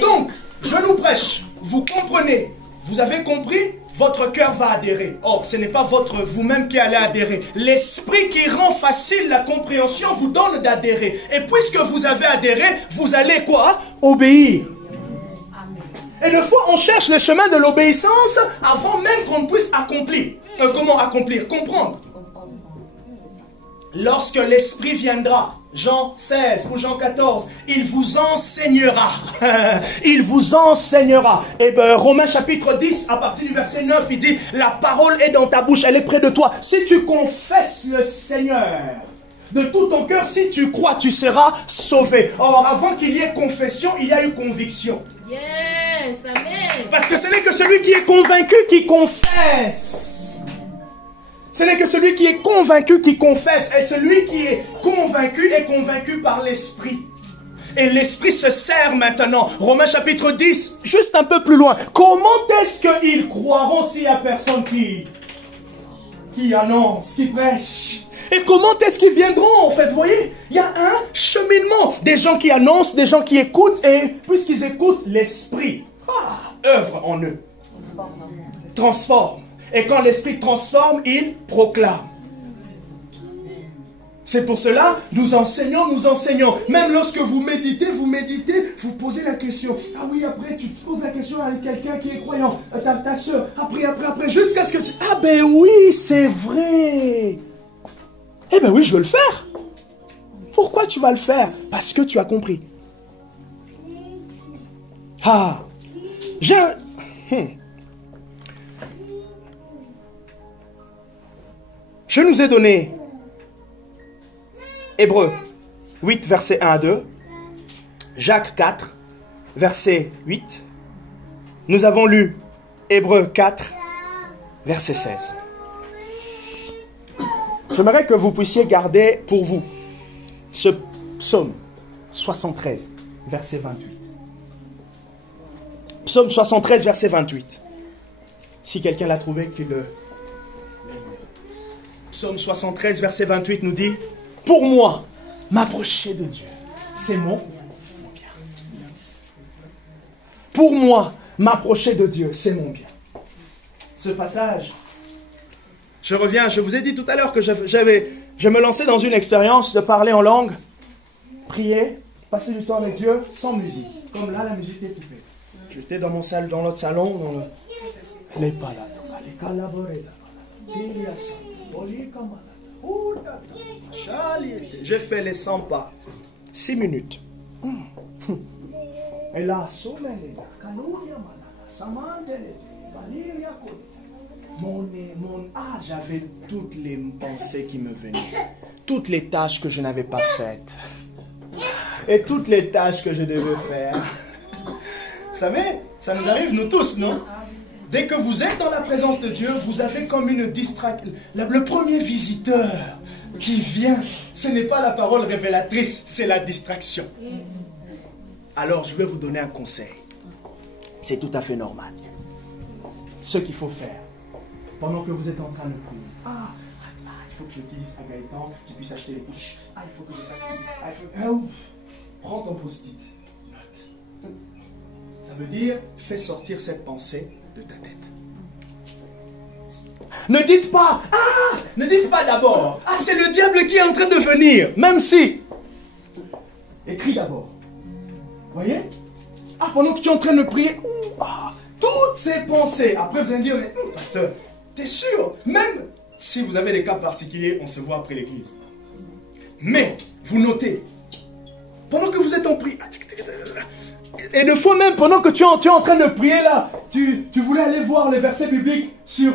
Donc, je nous prêche. Vous comprenez? Vous avez compris? Votre cœur va adhérer. Or, ce n'est pas vous-même qui allez adhérer. L'esprit qui rend facile la compréhension vous donne d'adhérer. Et puisque vous avez adhéré, vous allez quoi? Obéir. Et des fois, on cherche le chemin de l'obéissance avant même qu'on puisse accomplir. Comment accomplir? Comprendre. Lorsque l'Esprit viendra, Jean 16 ou Jean 14, il vous enseignera. Il vous enseignera. Et bien, Romains chapitre 10, à partir du verset 9, il dit, la parole est dans ta bouche, elle est près de toi. Si tu confesses le Seigneur de tout ton cœur, si tu crois, tu seras sauvé. Or, avant qu'il y ait confession, il y a eu conviction. Yes, amen. Parce que ce n'est que celui qui est convaincu qui confesse. Ce n'est que celui qui est convaincu qui confesse. Et celui qui est convaincu par l'Esprit. Et l'Esprit se sert maintenant. Romains chapitre 10, juste un peu plus loin. Comment est-ce qu'ils croiront s'il n'y a personne qui annonce, qui prêche? Et comment est-ce qu'ils viendront en fait? Vous voyez, il y a un cheminement. Des gens qui annoncent, des gens qui écoutent. Et puisqu'ils écoutent, l'Esprit œuvre en eux. Transforme. Et quand l'Esprit transforme, il proclame. C'est pour cela, nous enseignons. Même lorsque vous méditez, vous posez la question. Ah oui, après, tu te poses la question à quelqu'un qui est croyant, ta soeur. Après, jusqu'à ce que tu... Ah ben oui, c'est vrai. Eh ben oui, je veux le faire. Pourquoi tu vas le faire? Parce que tu as compris. Ah, Je nous ai donné Hébreux 8, verset 1 à 2. Jacques 4, verset 8. Nous avons lu Hébreux 4, verset 16. J'aimerais que vous puissiez garder pour vous ce psaume 73, verset 28. Psaume 73, verset 28. Si quelqu'un l'a trouvé, qu'il le... Psaume 73, verset 28 nous dit: pour moi, m'approcher de Dieu, c'est mon bien. Pour moi, m'approcher de Dieu, c'est mon bien. Ce passage, je reviens, je vous ai dit tout à l'heure que je me lançais dans une expérience de parler en langue, prier, passer du temps avec Dieu sans musique. Comme là, la musique est coupée. J'étais dans mon salle, dans notre salon, dans le... J'ai fait les 100 pas. 6 minutes. Et là, j'avais toutes les pensées qui me venaient. Toutes les tâches que je n'avais pas faites. Et toutes les tâches que je devais faire. Vous savez, ça nous arrive nous tous, non? Dès que vous êtes dans la présence de Dieu, vous avez comme une distraction. Le premier visiteur qui vient, ce n'est pas la parole révélatrice, c'est la distraction. Alors, je vais vous donner un conseil. C'est tout à fait normal. Ce qu'il faut faire, pendant que vous êtes en train de prier. Il faut que je dise à Gaëtan qu'il puisse acheter les couches. Il faut que je fasse ceci. Prends ton post-it. Note. Ça veut dire, fais sortir cette pensée de ta tête. Ne dites pas d'abord, c'est le diable qui est en train de venir, même si. Écris d'abord. Voyez? Pendant que tu es en train de prier, toutes ces pensées. Après vous allez me dire, mais pasteur, t'es sûr? Même si vous avez des cas particuliers, on se voit après l'église. Mais, vous notez, pendant que vous êtes en prière, et des fois même pendant que tu es en train de prier là, tu voulais aller voir les versets bibliques sur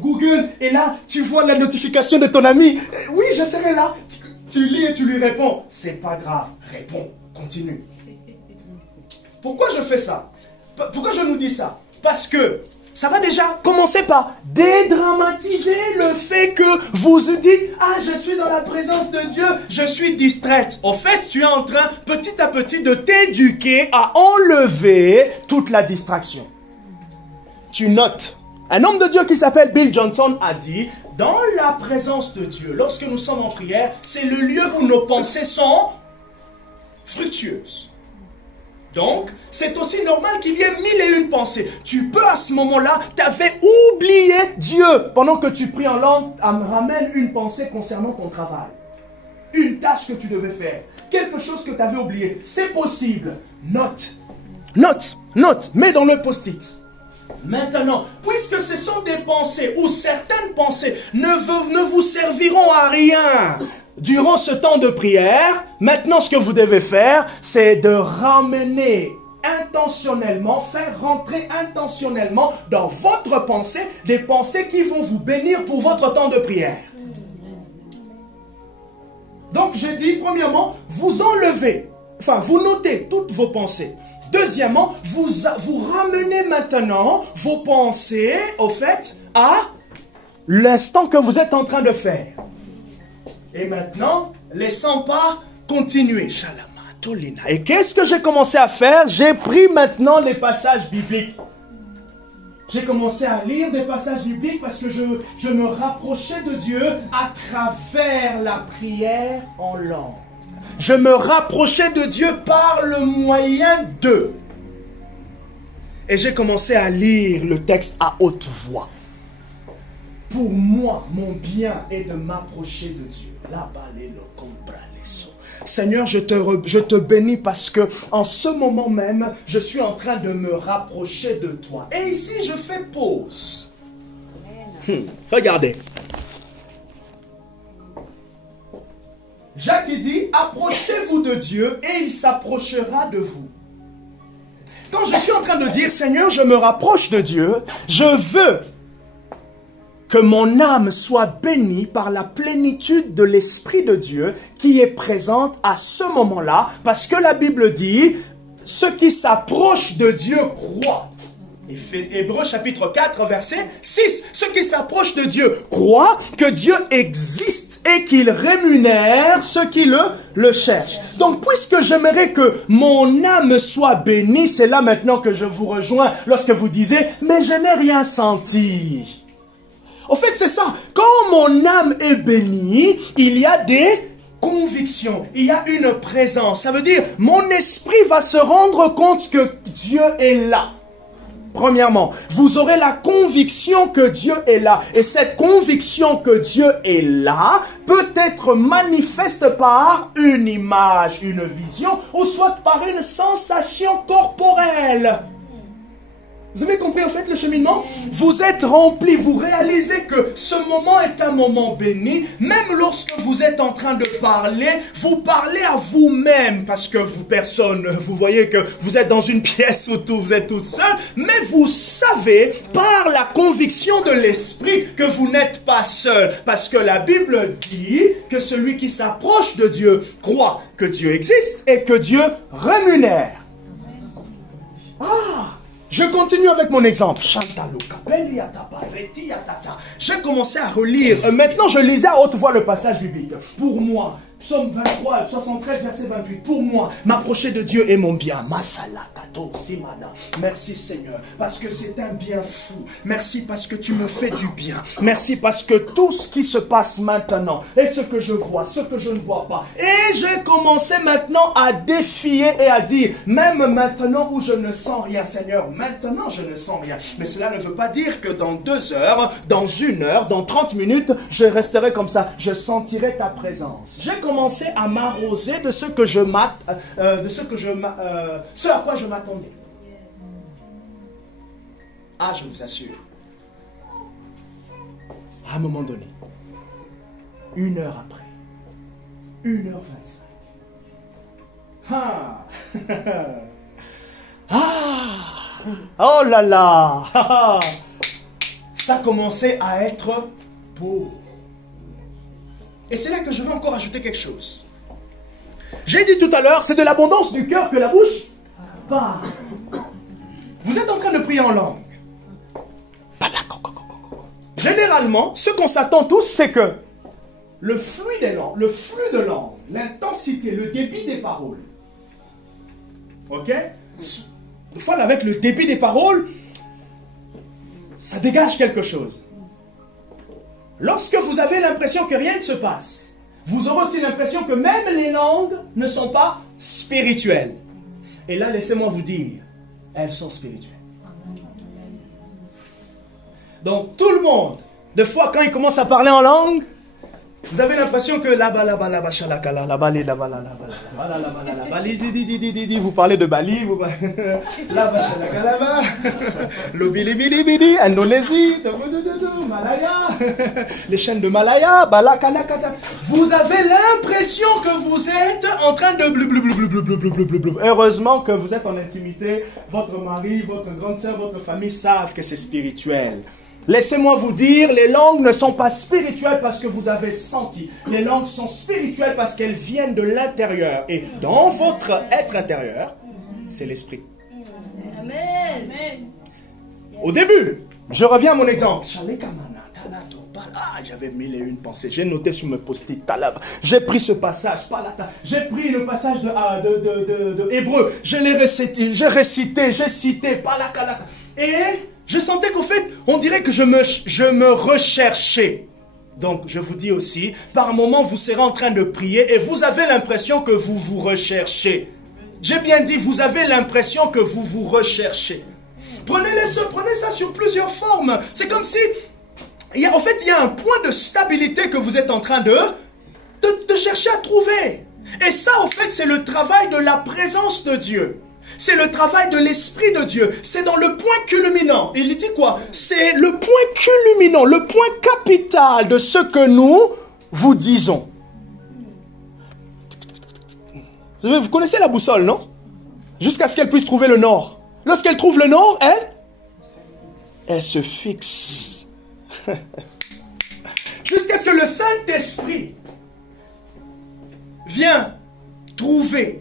Google, et là tu vois la notification de ton ami. Oui, je serai là. Tu lis et tu lui réponds. C'est pas grave, réponds, continue. Pourquoi je fais ça? Pourquoi je nous dis ça? Parce que ça va déjà commencer par dédramatiser le fait que vous dites: je suis dans la présence de Dieu, je suis distraite. Au fait, tu es en train, petit à petit, de t'éduquer à enlever toute la distraction. Tu notes. Un homme de Dieu qui s'appelle Bill Johnson a dit: dans la présence de Dieu, lorsque nous sommes en prière, c'est le lieu où nos pensées sont fructueuses. Donc, c'est aussi normal qu'il y ait 1001 pensées. Tu peux à ce moment-là, tu avais oublié Dieu. Pendant que tu pries en langue, ramène une pensée concernant ton travail. Une tâche que tu devais faire. Quelque chose que tu avais oublié. C'est possible. Note. Mets dans le post-it. Maintenant, puisque ce sont des pensées ou certaines pensées ne vous serviront à rien durant ce temps de prière, maintenant ce que vous devez faire, c'est de ramener intentionnellement, faire rentrer intentionnellement dans votre pensée des pensées qui vont vous bénir pour votre temps de prière. Donc je dis, premièrement, vous enlevez, vous notez toutes vos pensées. Deuxièmement, vous ramenez maintenant vos pensées, au fait, à l'instant que vous êtes en train de faire. Et maintenant, laissons pas continuer. Et qu'est-ce que j'ai commencé à faire? J'ai pris maintenant les passages bibliques. J'ai commencé à lire des passages bibliques parce que je me rapprochais de Dieu à travers la prière en langue. Je me rapprochais de Dieu par le moyen d'eux. Et j'ai commencé à lire le texte à haute voix. Pour moi, mon bien est de m'approcher de Dieu. Seigneur, je te bénis parce que en ce moment même, je suis en train de me rapprocher de toi. Et ici, je fais pause. Regardez. Jacques dit, approchez-vous de Dieu et il s'approchera de vous. Quand je suis en train de dire, Seigneur, je me rapproche de Dieu, je veux que mon âme soit bénie par la plénitude de l'Esprit de Dieu qui est présente à ce moment-là, parce que la Bible dit, ceux qui s'approchent de Dieu croient. Hébreux chapitre 4, verset 6. Ceux qui s'approchent de Dieu croient que Dieu existe et qu'il rémunère ceux qui le cherchent. Donc, puisque j'aimerais que mon âme soit bénie, c'est là maintenant que je vous rejoins lorsque vous disiez, mais je n'ai rien senti. En fait, c'est ça. Quand mon âme est bénie, il y a des convictions, il y a une présence. Ça veut dire, mon esprit va se rendre compte que Dieu est là. Premièrement, vous aurez la conviction que Dieu est là. Et cette conviction que Dieu est là peut être manifeste par une image, une vision, ou soit par une sensation corporelle. Vous avez compris en fait le cheminement? Vous êtes rempli, vous réalisez que ce moment est un moment béni. Même lorsque vous êtes en train de parler, vous parlez à vous-même parce que vous voyez que vous êtes dans une pièce où vous êtes toute seule, mais vous savez par la conviction de l'esprit que vous n'êtes pas seul. Parce que la Bible dit que celui qui s'approche de Dieu croit que Dieu existe et que Dieu rémunère. Ah! Je continue avec mon exemple. J'ai commencé à relire. Maintenant, je lisais à haute voix le passage biblique. Pour moi, Psaume 23, 73, verset 28. Pour moi, m'approcher de Dieu est mon bien. Merci Seigneur, parce que c'est un bien fou. Merci parce que tu me fais du bien. Merci parce que tout ce qui se passe maintenant est ce que je vois, ce que je ne vois pas. Et j'ai commencé maintenant à défier et à dire, même maintenant où je ne sens rien, Seigneur, maintenant je ne sens rien. Mais cela ne veut pas dire que dans 2 heures, dans 1 heure, dans 30 minutes, je resterai comme ça. Je sentirai ta présence. J'ai commencé à m'arroser de ce que ce à quoi je m'attendais. Ah, je vous assure. À un moment donné, 1 heure après, 1h25. Ah, ah, oh là là, ça commençait à être beau. Et c'est là que je veux encore ajouter quelque chose. J'ai dit tout à l'heure, c'est de l'abondance du cœur que la bouche parle. Vous êtes en train de prier en langue. Généralement, ce qu'on s'attend tous, c'est que le flux des langues, le flux de langue, l'intensité, le débit des paroles. Ok? Des fois, avec le débit des paroles, ça dégage quelque chose. Lorsque vous avez l'impression que rien ne se passe, vous aurez aussi l'impression que même les langues ne sont pas spirituelles. Et là, laissez-moi vous dire, elles sont spirituelles. Donc, tout le monde, des fois, quand il commence à parler en langue, vous avez l'impression que là-bas, vous parlez de Bali, vous l'Obilibilibili, Indonésie, Malaya, les chaînes de Malaya, Balakalakata. Vous avez l'impression que vous êtes en train de blou. Heureusement que vous êtes en intimité, votre mari, votre grande sœur, votre famille savent que c'est spirituel. Laissez-moi vous dire, les langues ne sont pas spirituelles parce que vous avez senti. Les langues sont spirituelles parce qu'elles viennent de l'intérieur. Et dans votre être intérieur, c'est l'esprit. Amen. Au début, je reviens à mon exemple. J'avais 1001 pensées. J'ai noté sur mes post-it. J'ai pris ce passage. J'ai pris le passage de Hébreux. Je l'ai récité. J'ai cité. Et je sentais qu'en fait, on dirait que je me recherchais. Donc, je vous dis aussi, par moment, vous serez en train de prier et vous avez l'impression que vous vous recherchez. J'ai bien dit, vous avez l'impression que vous vous recherchez. Prenez ça sur plusieurs formes. C'est comme si, en fait, il y a un point de stabilité que vous êtes en train de chercher à trouver. Et ça, en fait, c'est le travail de la présence de Dieu. C'est le travail de l'Esprit de Dieu. C'est dans le point culminant. Il dit quoi? C'est le point culminant, le point capital de ce que nous vous disons. Vous connaissez la boussole, non? Jusqu'à ce qu'elle puisse trouver le nord. Lorsqu'elle trouve le nord, elle se fixe. Jusqu'à ce que le Saint-Esprit vienne trouver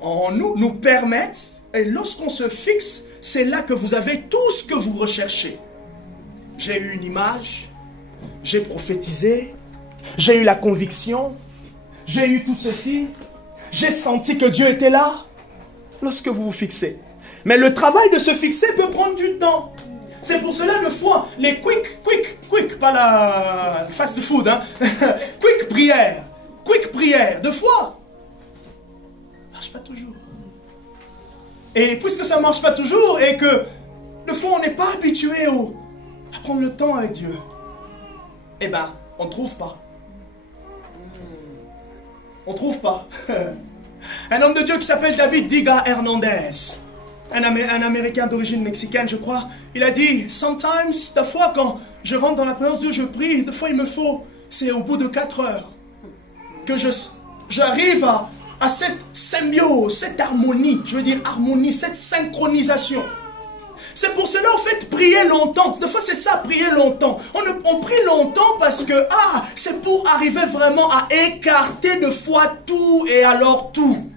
en nous, nous permette, et lorsqu'on se fixe, c'est là que vous avez tout ce que vous recherchez. J'ai eu une image, j'ai prophétisé, j'ai eu la conviction, j'ai eu tout ceci, j'ai senti que Dieu était là, lorsque vous vous fixez. Mais le travail de se fixer peut prendre du temps. C'est pour cela, de fois, les quick, pas la fast food, hein. quick prière, de fois, ça ne marche pas toujours. Et puisque ça ne marche pas toujours, et que, de fois, on n'est pas habitué à prendre le temps avec Dieu, eh bien, on ne trouve pas. On ne trouve pas. Un homme de Dieu qui s'appelle David Diga Hernandez, un Américain d'origine mexicaine, je crois, il a dit, sometimes, des fois, quand je rentre dans la présence de Dieu, je prie, des fois, il me faut, c'est au bout de 4 heures, que j'arrive à cette symbiose, cette harmonie, je veux dire harmonie, cette synchronisation. C'est pour cela, en fait, prier longtemps. Des fois, c'est ça, prier longtemps. On prie longtemps parce que, c'est pour arriver vraiment à écarter de fois tout et alors tout.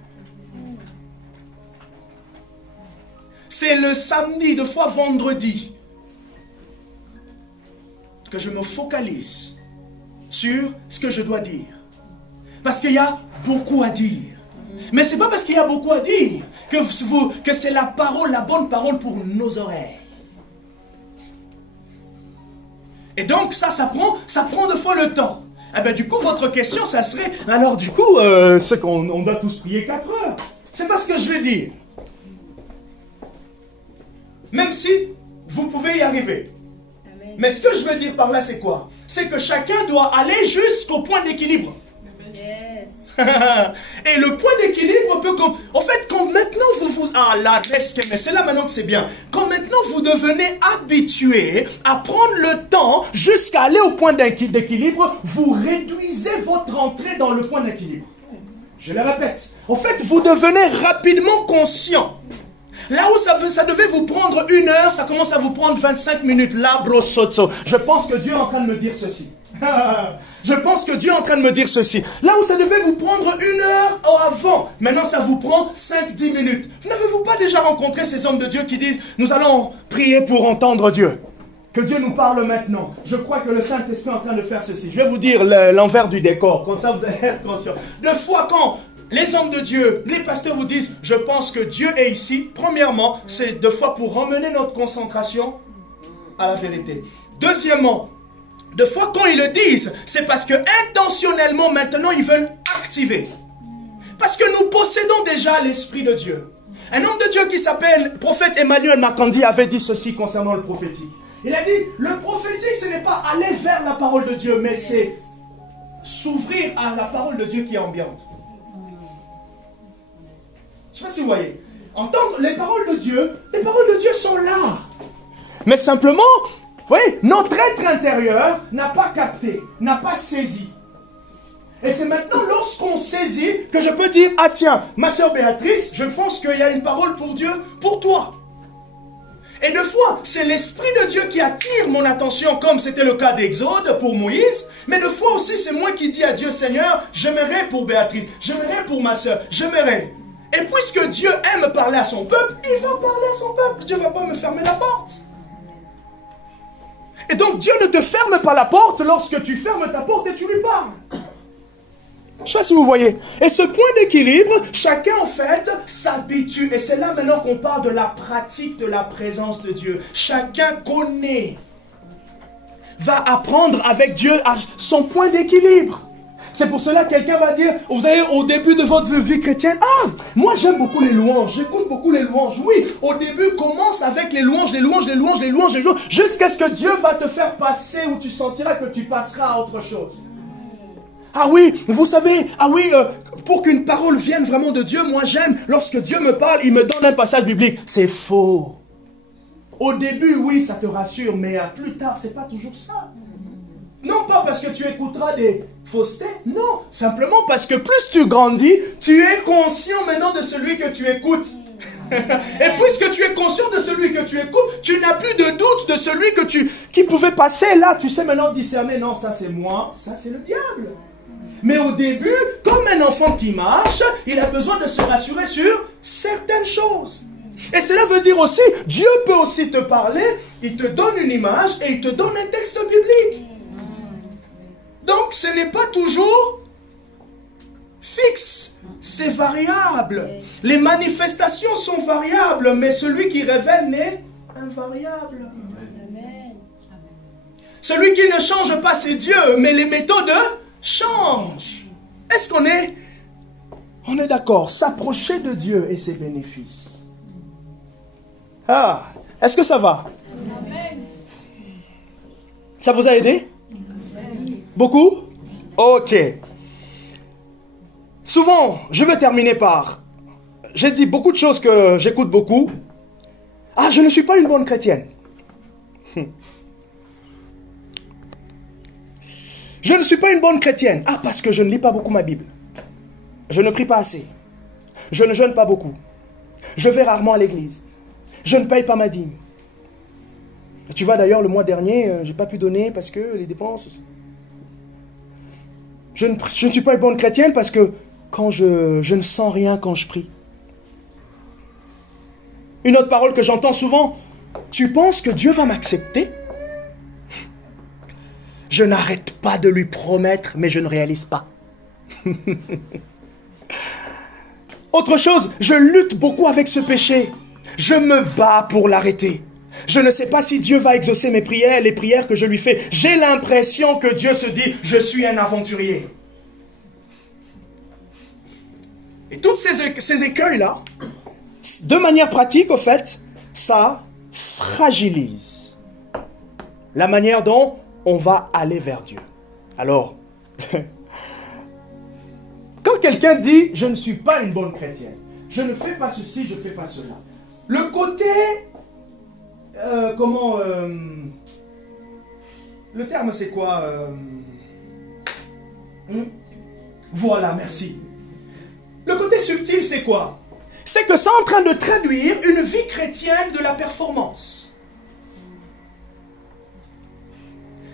C'est le samedi, de fois vendredi, que je me focalise sur ce que je dois dire. Parce qu'il y a beaucoup à dire. Mais ce n'est pas parce qu'il y a beaucoup à dire que c'est la parole, la bonne parole pour nos oreilles. Et donc ça prend de fois le temps. Eh bien, du coup, votre question, ça serait, alors du coup, c'est qu'on doit tous prier 4 heures. C'est pas ce que je veux dire. Même si vous pouvez y arriver. Amen. Mais ce que je veux dire par là, c'est quoi? C'est que chacun doit aller jusqu'au point d'équilibre. Yes. Et le point d'équilibre peut... En fait, quand maintenant mais c'est là maintenant que c'est bien. Quand maintenant vous devenez habitué à prendre le temps jusqu'à aller au point d'équilibre, vous réduisez votre entrée dans le point d'équilibre. Je le répète. En fait, vous devenez rapidement conscient. Là où ça devait vous prendre 1 heure, ça commence à vous prendre 25 minutes. Là, brosotto. Je pense que Dieu est en train de me dire ceci. Je pense que Dieu est en train de me dire ceci. Là où ça devait vous prendre 1 heure avant, maintenant ça vous prend 5-10 minutes. N'avez-vous pas déjà rencontré ces hommes de Dieu qui disent, nous allons prier pour entendre Dieu? Que Dieu nous parle maintenant. Je crois que le Saint-Esprit est en train de faire ceci. Je vais vous dire l'envers du décor. Comme ça, vous allez être conscient. De fois quand les hommes de Dieu, les pasteurs vous disent, je pense que Dieu est ici. Premièrement, c'est de fois pour ramener notre concentration à la vérité. Deuxièmement, de fois quand ils le disent, c'est parce que intentionnellement maintenant ils veulent activer. Parce que nous possédons déjà l'Esprit de Dieu. Un homme de Dieu qui s'appelle prophète Emmanuel Makandi avait dit ceci concernant le prophétique. Il a dit, le prophétique ce n'est pas aller vers la parole de Dieu, mais c'est s'ouvrir à la parole de Dieu qui est ambiante. Je ne sais pas si vous voyez. Entendre les paroles de Dieu sont là. Mais simplement, vous voyez, notre être intérieur n'a pas capté, n'a pas saisi. Et c'est maintenant lorsqu'on saisit que je peux dire, ah tiens, ma soeur Béatrice, je pense qu'il y a une parole pour Dieu, pour toi. Et de fois, c'est l'Esprit de Dieu qui attire mon attention, comme c'était le cas d'Exode pour Moïse. Mais de fois aussi, c'est moi qui dis à Dieu, Seigneur, j'aimerais pour Béatrice, j'aimerais pour ma soeur, j'aimerais. Et puisque Dieu aime parler à son peuple, il va parler à son peuple. Dieu ne va pas me fermer la porte. Et donc Dieu ne te ferme pas la porte lorsque tu fermes ta porte et tu lui parles. Je ne sais pas si vous voyez. Et ce point d'équilibre, chacun en fait s'habitue. Et c'est là maintenant qu'on parle de la pratique de la présence de Dieu. Chacun connaît, va apprendre avec Dieu à son point d'équilibre. C'est pour cela que quelqu'un va dire, vous savez, au début de votre vie chrétienne, moi j'aime beaucoup les louanges, j'écoute beaucoup les louanges. Oui, au début, commence avec les louanges, jusqu'à ce que Dieu va te faire passer où tu sentiras que tu passeras à autre chose. Ah oui, vous savez, pour qu'une parole vienne vraiment de Dieu, moi j'aime, lorsque Dieu me parle, il me donne un passage biblique. C'est faux. Au début, oui, ça te rassure, mais plus tard, c'est pas toujours ça. Non pas parce que tu écouteras des faussetés, non, simplement parce que plus tu grandis, tu es conscient maintenant de celui que tu écoutes. Et puisque tu es conscient de celui que tu écoutes, tu n'as plus de doute de celui qui pouvait passer là. Tu sais maintenant discerner, non, ça c'est moi, ça c'est le diable. Mais au début, comme un enfant qui marche, il a besoin de se rassurer sur certaines choses. Et cela veut dire aussi, Dieu peut aussi te parler, il te donne une image et il te donne un texte biblique. Donc ce n'est pas toujours fixe, c'est variable. Les manifestations sont variables, mais celui qui révèle n'est invariable. Celui qui ne change pas, c'est Dieu, mais les méthodes changent. Est-ce qu'on est... On est d'accord, s'approcher de Dieu et ses bénéfices. Ah, est-ce que ça va? Ça vous a aidé? Beaucoup? Ok. Souvent, je vais terminer par... J'ai dit beaucoup de choses que j'écoute beaucoup. Ah, je ne suis pas une bonne chrétienne. Je ne suis pas une bonne chrétienne. Ah, parce que je ne lis pas beaucoup ma Bible. Je ne prie pas assez. Je ne jeûne pas beaucoup. Je vais rarement à l'église. Je ne paye pas ma dîme. Tu vois d'ailleurs, le mois dernier, je n'ai pas pu donner parce que les dépenses... Je ne suis pas une bonne chrétienne parce que quand je ne sens rien quand je prie. Une autre parole que j'entends souvent, tu penses que Dieu va m'accepter? Je n'arrête pas de lui promettre, mais je ne réalise pas. Autre chose, je lutte beaucoup avec ce péché. Je me bats pour l'arrêter. Je ne sais pas si Dieu va exaucer mes prières, les prières que je lui fais. J'ai l'impression que Dieu se dit, je suis un aventurier. Et toutes ces écueils-là, de manière pratique, au fait, ça fragilise la manière dont on va aller vers Dieu. Alors, quand quelqu'un dit, je ne suis pas une bonne chrétienne, je ne fais pas ceci, je ne fais pas cela. Le côté, le terme c'est quoi? Voilà, merci. Le côté subtil c'est quoi? C'est que c'est en train de traduire une vie chrétienne de la performance.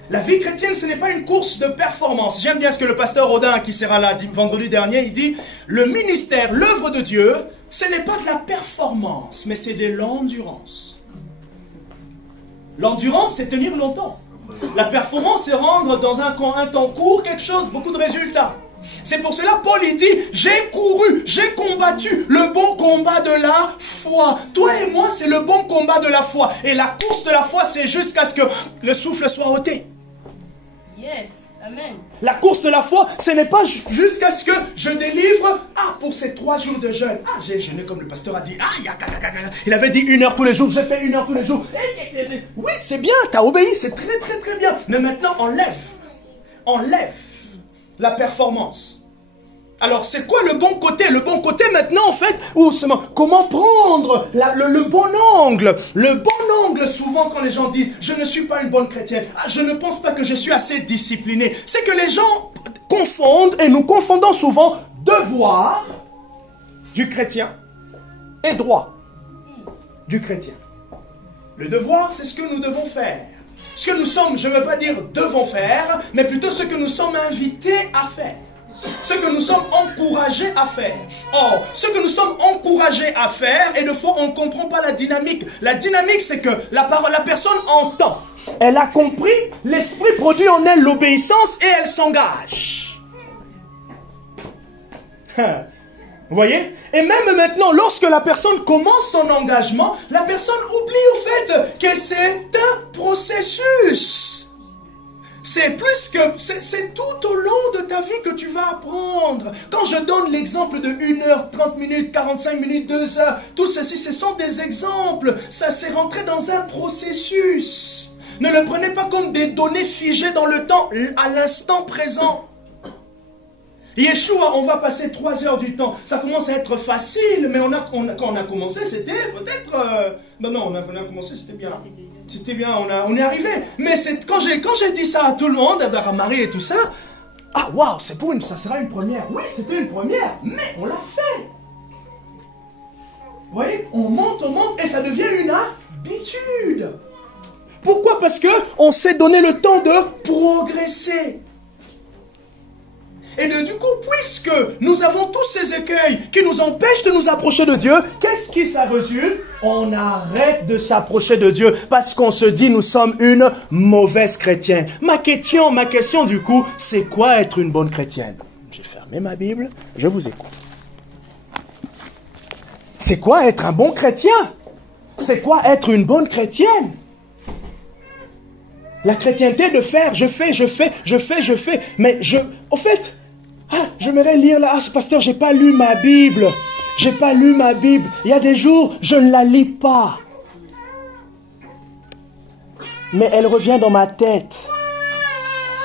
La vie chrétienne, ce n'est pas une course de performance. J'aime bien ce que le pasteur Rodin, qui sera là vendredi dernier, il dit, le ministère, l'œuvre de Dieu, ce n'est pas de la performance, mais c'est de l'endurance. L'endurance, c'est tenir longtemps. La performance, c'est rendre dans un temps court quelque chose, beaucoup de résultats. C'est pour cela, Paul, il dit, j'ai couru, j'ai combattu le bon combat de la foi. Toi et moi, c'est le bon combat de la foi. Et la course de la foi, c'est jusqu'à ce que le souffle soit ôté. Yes, amen. La course de la foi, ce n'est pas jusqu'à ce que je délivre, pour ces 3 jours de jeûne. J'ai jeûné comme le pasteur a dit. Il avait dit 1 heure tous les jours, j'ai fait 1 heure tous les jours. Oui, c'est bien, tu as obéi, c'est très très très bien. Mais maintenant, enlève la performance. Alors, c'est quoi le bon côté? Le bon côté maintenant, en fait, comment prendre le bon angle? Le bon angle, souvent, quand les gens disent « Je ne suis pas une bonne chrétienne. Je ne pense pas que je suis assez discipliné. » C'est que les gens confondent, et nous confondons souvent, devoir du chrétien et droit du chrétien. Le devoir, c'est ce que nous devons faire. Ce que nous sommes, je ne veux pas dire devons faire, mais plutôt ce que nous sommes invités à faire. Ce que nous sommes encouragés à faire. Or, ce que nous sommes encouragés à faire, et de fois on ne comprend pas la dynamique. La dynamique, c'est que la personne entend. Elle a compris, l'esprit produit en elle l'obéissance et elle s'engage. Vous voyez? Et même maintenant, lorsque la personne commence son engagement, la personne oublie au fait que c'est un processus. C'est plus que... C'est tout au long de ta vie que tu vas apprendre. Quand je donne l'exemple de 1 heure, 30 minutes, 45 minutes, 2 heures, tout ceci, ce sont des exemples. Ça s'est rentré dans un processus. Ne le prenez pas comme des données figées dans le temps, à l'instant présent. Yeshua, on va passer 3 heures du temps. Ça commence à être facile, mais quand on a commencé, c'était peut-être... Non, on a commencé, c'était bien. C'était bien, on est arrivé. Mais quand j'ai dit ça à tout le monde, à Marie et tout ça, waouh, ça sera une première. Oui, c'était une première, mais on l'a fait. Vous voyez, on monte et ça devient une habitude. Pourquoi? Parce qu'on s'est donné le temps de progresser. Et du coup, puisque nous avons tous ces écueils qui nous empêchent de nous approcher de Dieu, qu'est-ce qui ça résulte? On arrête de s'approcher de Dieu parce qu'on se dit nous sommes une mauvaise chrétienne. Ma question du coup, c'est quoi être une bonne chrétienne? J'ai fermé ma Bible, je vous écoute. C'est quoi être un bon chrétien? C'est quoi être une bonne chrétienne? La chrétienté de faire, je fais. Mais au fait, j'aimerais lire là. Pasteur, j'ai pas lu ma Bible. J'ai pas lu ma Bible. Il y a des jours, je ne la lis pas. Mais elle revient dans ma tête.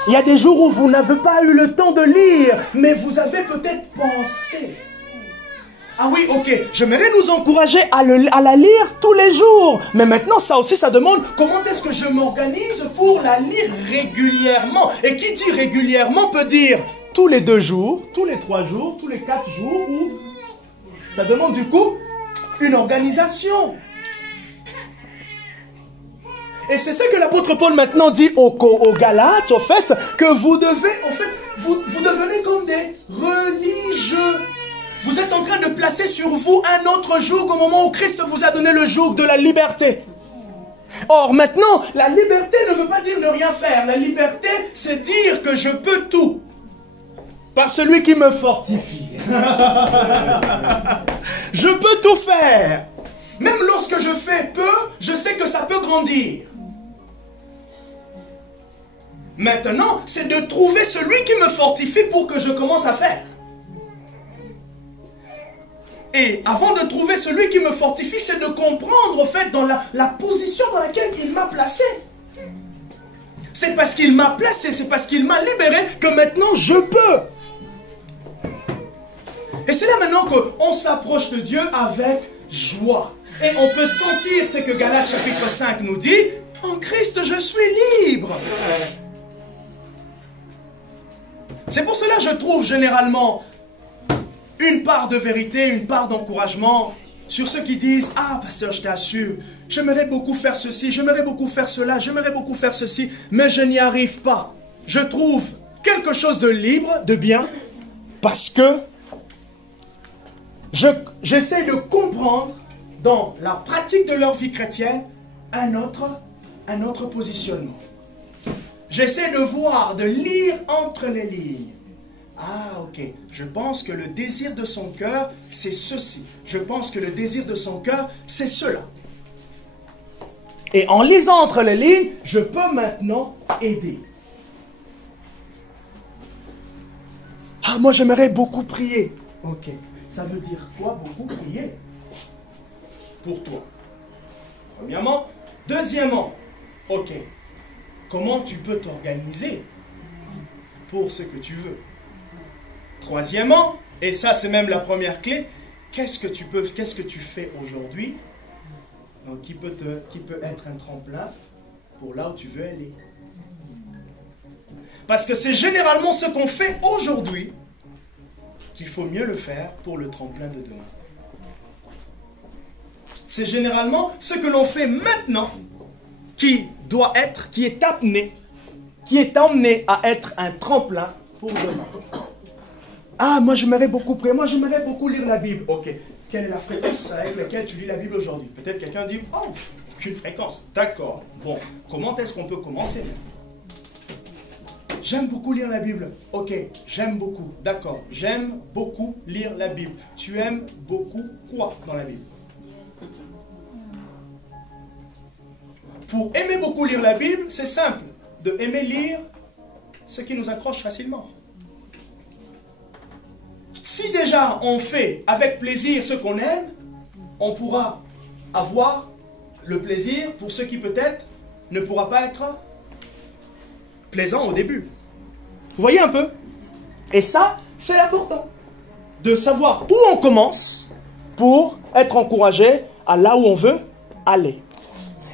Il y a des jours où vous n'avez pas eu le temps de lire, mais vous avez peut-être pensé. Ah oui, ok, j'aimerais nous encourager à la lire tous les jours. Mais maintenant, ça aussi, ça demande comment est-ce que je m'organise pour la lire régulièrement. Et qui dit régulièrement peut dire tous les 2 jours, tous les 3 jours, tous les 4 jours. Ou ça demande du coup une organisation. Et c'est ça que l'apôtre Paul maintenant dit aux Galates, au fait, que vous devez, vous devenez comme des religieux. Vous êtes en train de placer sur vous un autre joug au moment où Christ vous a donné le joug de la liberté. Or maintenant, la liberté ne veut pas dire ne rien faire. La liberté, c'est dire que je peux tout. Par celui qui me fortifie. Je peux tout faire. Même lorsque je fais peu, je sais que ça peut grandir. Maintenant, c'est de trouver celui qui me fortifie pour que je commence à faire. Et avant de trouver celui qui me fortifie, c'est de comprendre, en fait, dans la position dans laquelle il m'a placé. C'est parce qu'il m'a placé, c'est parce qu'il m'a libéré que maintenant je peux. Et c'est là maintenant qu'on s'approche de Dieu avec joie. Et on peut sentir ce que Galates chapitre 5 nous dit. En Christ, je suis libre. C'est pour cela que je trouve généralement une part de vérité, une part d'encouragement sur ceux qui disent « Ah, pasteur, je t'assure, j'aimerais beaucoup faire ceci, j'aimerais beaucoup faire cela, j'aimerais beaucoup faire ceci, mais je n'y arrive pas. » Je trouve quelque chose de libre, de bien, parce que j'essaie de comprendre dans la pratique de leur vie chrétienne un autre positionnement. J'essaie de voir, de lire entre les lignes. Ah, ok. Je pense que le désir de son cœur, c'est ceci. Je pense que le désir de son cœur, c'est cela. Et en lisant entre les lignes, je peux maintenant aider. Ah, moi j'aimerais beaucoup prier. Ok. Ça veut dire quoi, beaucoup prier? Pour toi. Premièrement. Deuxièmement, ok. Comment tu peux t'organiser pour ce que tu veux? Troisièmement, et ça c'est même la première clé, qu'est-ce que tu fais aujourd'hui qui peut être un tremplin pour là où tu veux aller? Parce que c'est généralement ce qu'on fait aujourd'hui qu'il faut mieux le faire pour le tremplin de demain. C'est généralement ce que l'on fait maintenant qui est emmené à être un tremplin pour demain. Ah, moi j'aimerais beaucoup prier, moi j'aimerais beaucoup lire la Bible. Ok, quelle est la fréquence avec laquelle tu lis la Bible aujourd'hui? Peut-être quelqu'un dit, oh, aucune fréquence. D'accord, bon, comment est-ce qu'on peut commencer? J'aime beaucoup lire la Bible. Ok, j'aime beaucoup, d'accord. J'aime beaucoup lire la Bible. Tu aimes beaucoup quoi dans la Bible? Pour aimer beaucoup lire la Bible, c'est simple. De aimer lire ce qui nous accroche facilement. Si déjà on fait avec plaisir ce qu'on aime, on pourra avoir le plaisir pour ce qui peut-être ne pourra pas être plaisant au début. Vous voyez un peu? Et ça, c'est important. De savoir où on commence pour être encouragé à là où on veut aller.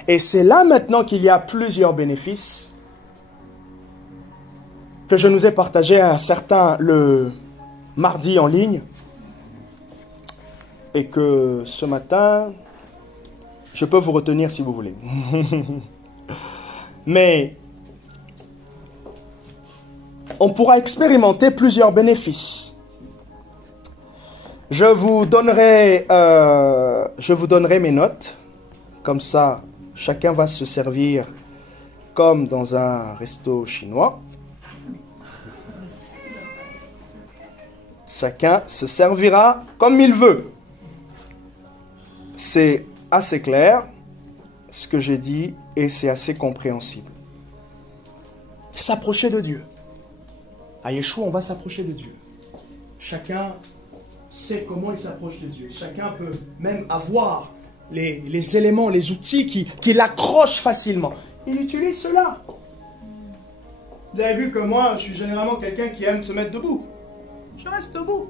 Et c'est là maintenant qu'il y a plusieurs bénéfices que je nous ai partagés à certains le mardi en ligne. et que ce matin, je peux vous retenir si vous voulez. Mais on pourra expérimenter plusieurs bénéfices. Je vous donnerai mes notes. Comme ça, chacun va se servir comme dans un resto chinois. Chacun se servira comme il veut. C'est assez clair ce que j'ai dit et c'est assez compréhensible. S'approcher de Dieu. À Yeshua, on va s'approcher de Dieu. Chacun sait comment il s'approche de Dieu. Chacun peut même avoir les éléments, les outils qui l'accrochent facilement. Il utilise cela. Vous avez vu que moi, je suis généralement quelqu'un qui aime se mettre debout. Je reste debout.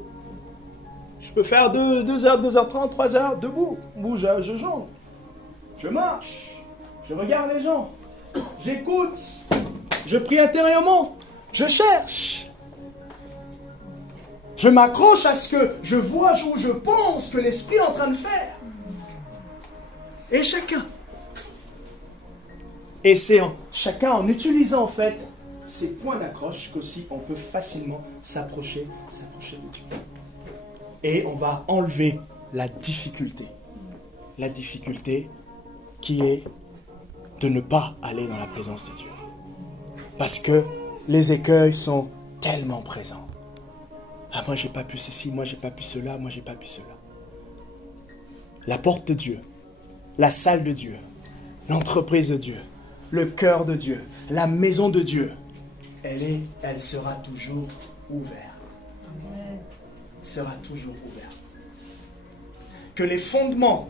Je peux faire 2 heures, 2h30, 3 heures debout. Bouge, je jongle. Je marche. Je regarde les gens. J'écoute. Je prie intérieurement. Je cherche. Je m'accroche à ce que je vois ou je pense que l'Esprit est en train de faire. Et chacun. Et c'est chacun en utilisant en fait ces points d'accroche qu'aussi on peut facilement s'approcher de Dieu. Et on va enlever la difficulté. La difficulté qui est de ne pas aller dans la présence de Dieu. Parce que les écueils sont tellement présents. Ah, moi j'ai pas pu ceci, moi j'ai pas pu cela, moi j'ai pas pu cela. La porte de Dieu, la salle de Dieu, l'entreprise de Dieu, le cœur de Dieu, la maison de Dieu, elle sera toujours ouverte. Amen. Sera toujours ouverte. Que les fondements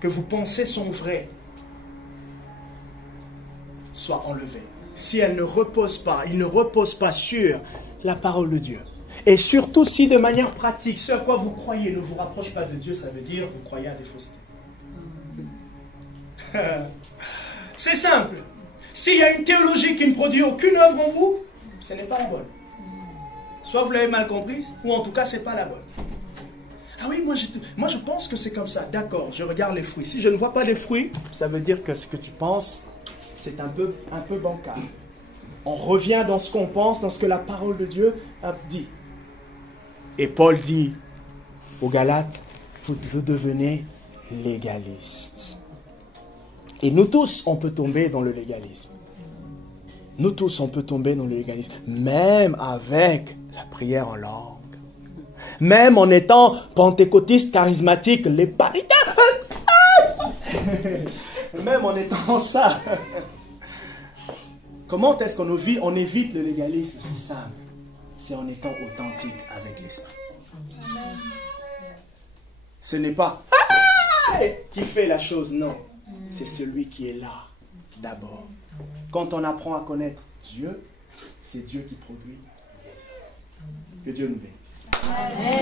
que vous pensez sont vrais soient enlevés. Si ils ne reposent pas sur la parole de Dieu. Et surtout si de manière pratique, ce à quoi vous croyez ne vous rapproche pas de Dieu, ça veut dire que vous croyez à des faussetés. C'est simple. S'il y a une théologie qui ne produit aucune œuvre en vous, ce n'est pas la bonne. Soit vous l'avez mal comprise, ou en tout cas, ce n'est pas la bonne. Ah oui, moi je pense que c'est comme ça. D'accord, je regarde les fruits. Si je ne vois pas les fruits, ça veut dire que ce que tu penses, c'est un peu bancal. On revient dans ce qu'on pense, dans ce que la parole de Dieu a dit. Et Paul dit aux Galates, vous devenez légalistes. Et nous tous, on peut tomber dans le légalisme. Nous tous, on peut tomber dans le légalisme. Même avec la prière en langue. Même en étant pentecôtiste, charismatique, les paritaires. Même en étant ça. Comment est-ce qu'on évite le légalisme? C'est simple. C'est en étant authentique avec l'esprit. Ce n'est pas qui fait la chose, non. C'est celui qui est là, d'abord. Quand on apprend à connaître Dieu, c'est Dieu qui produit. Que Dieu nous bénisse. Amen.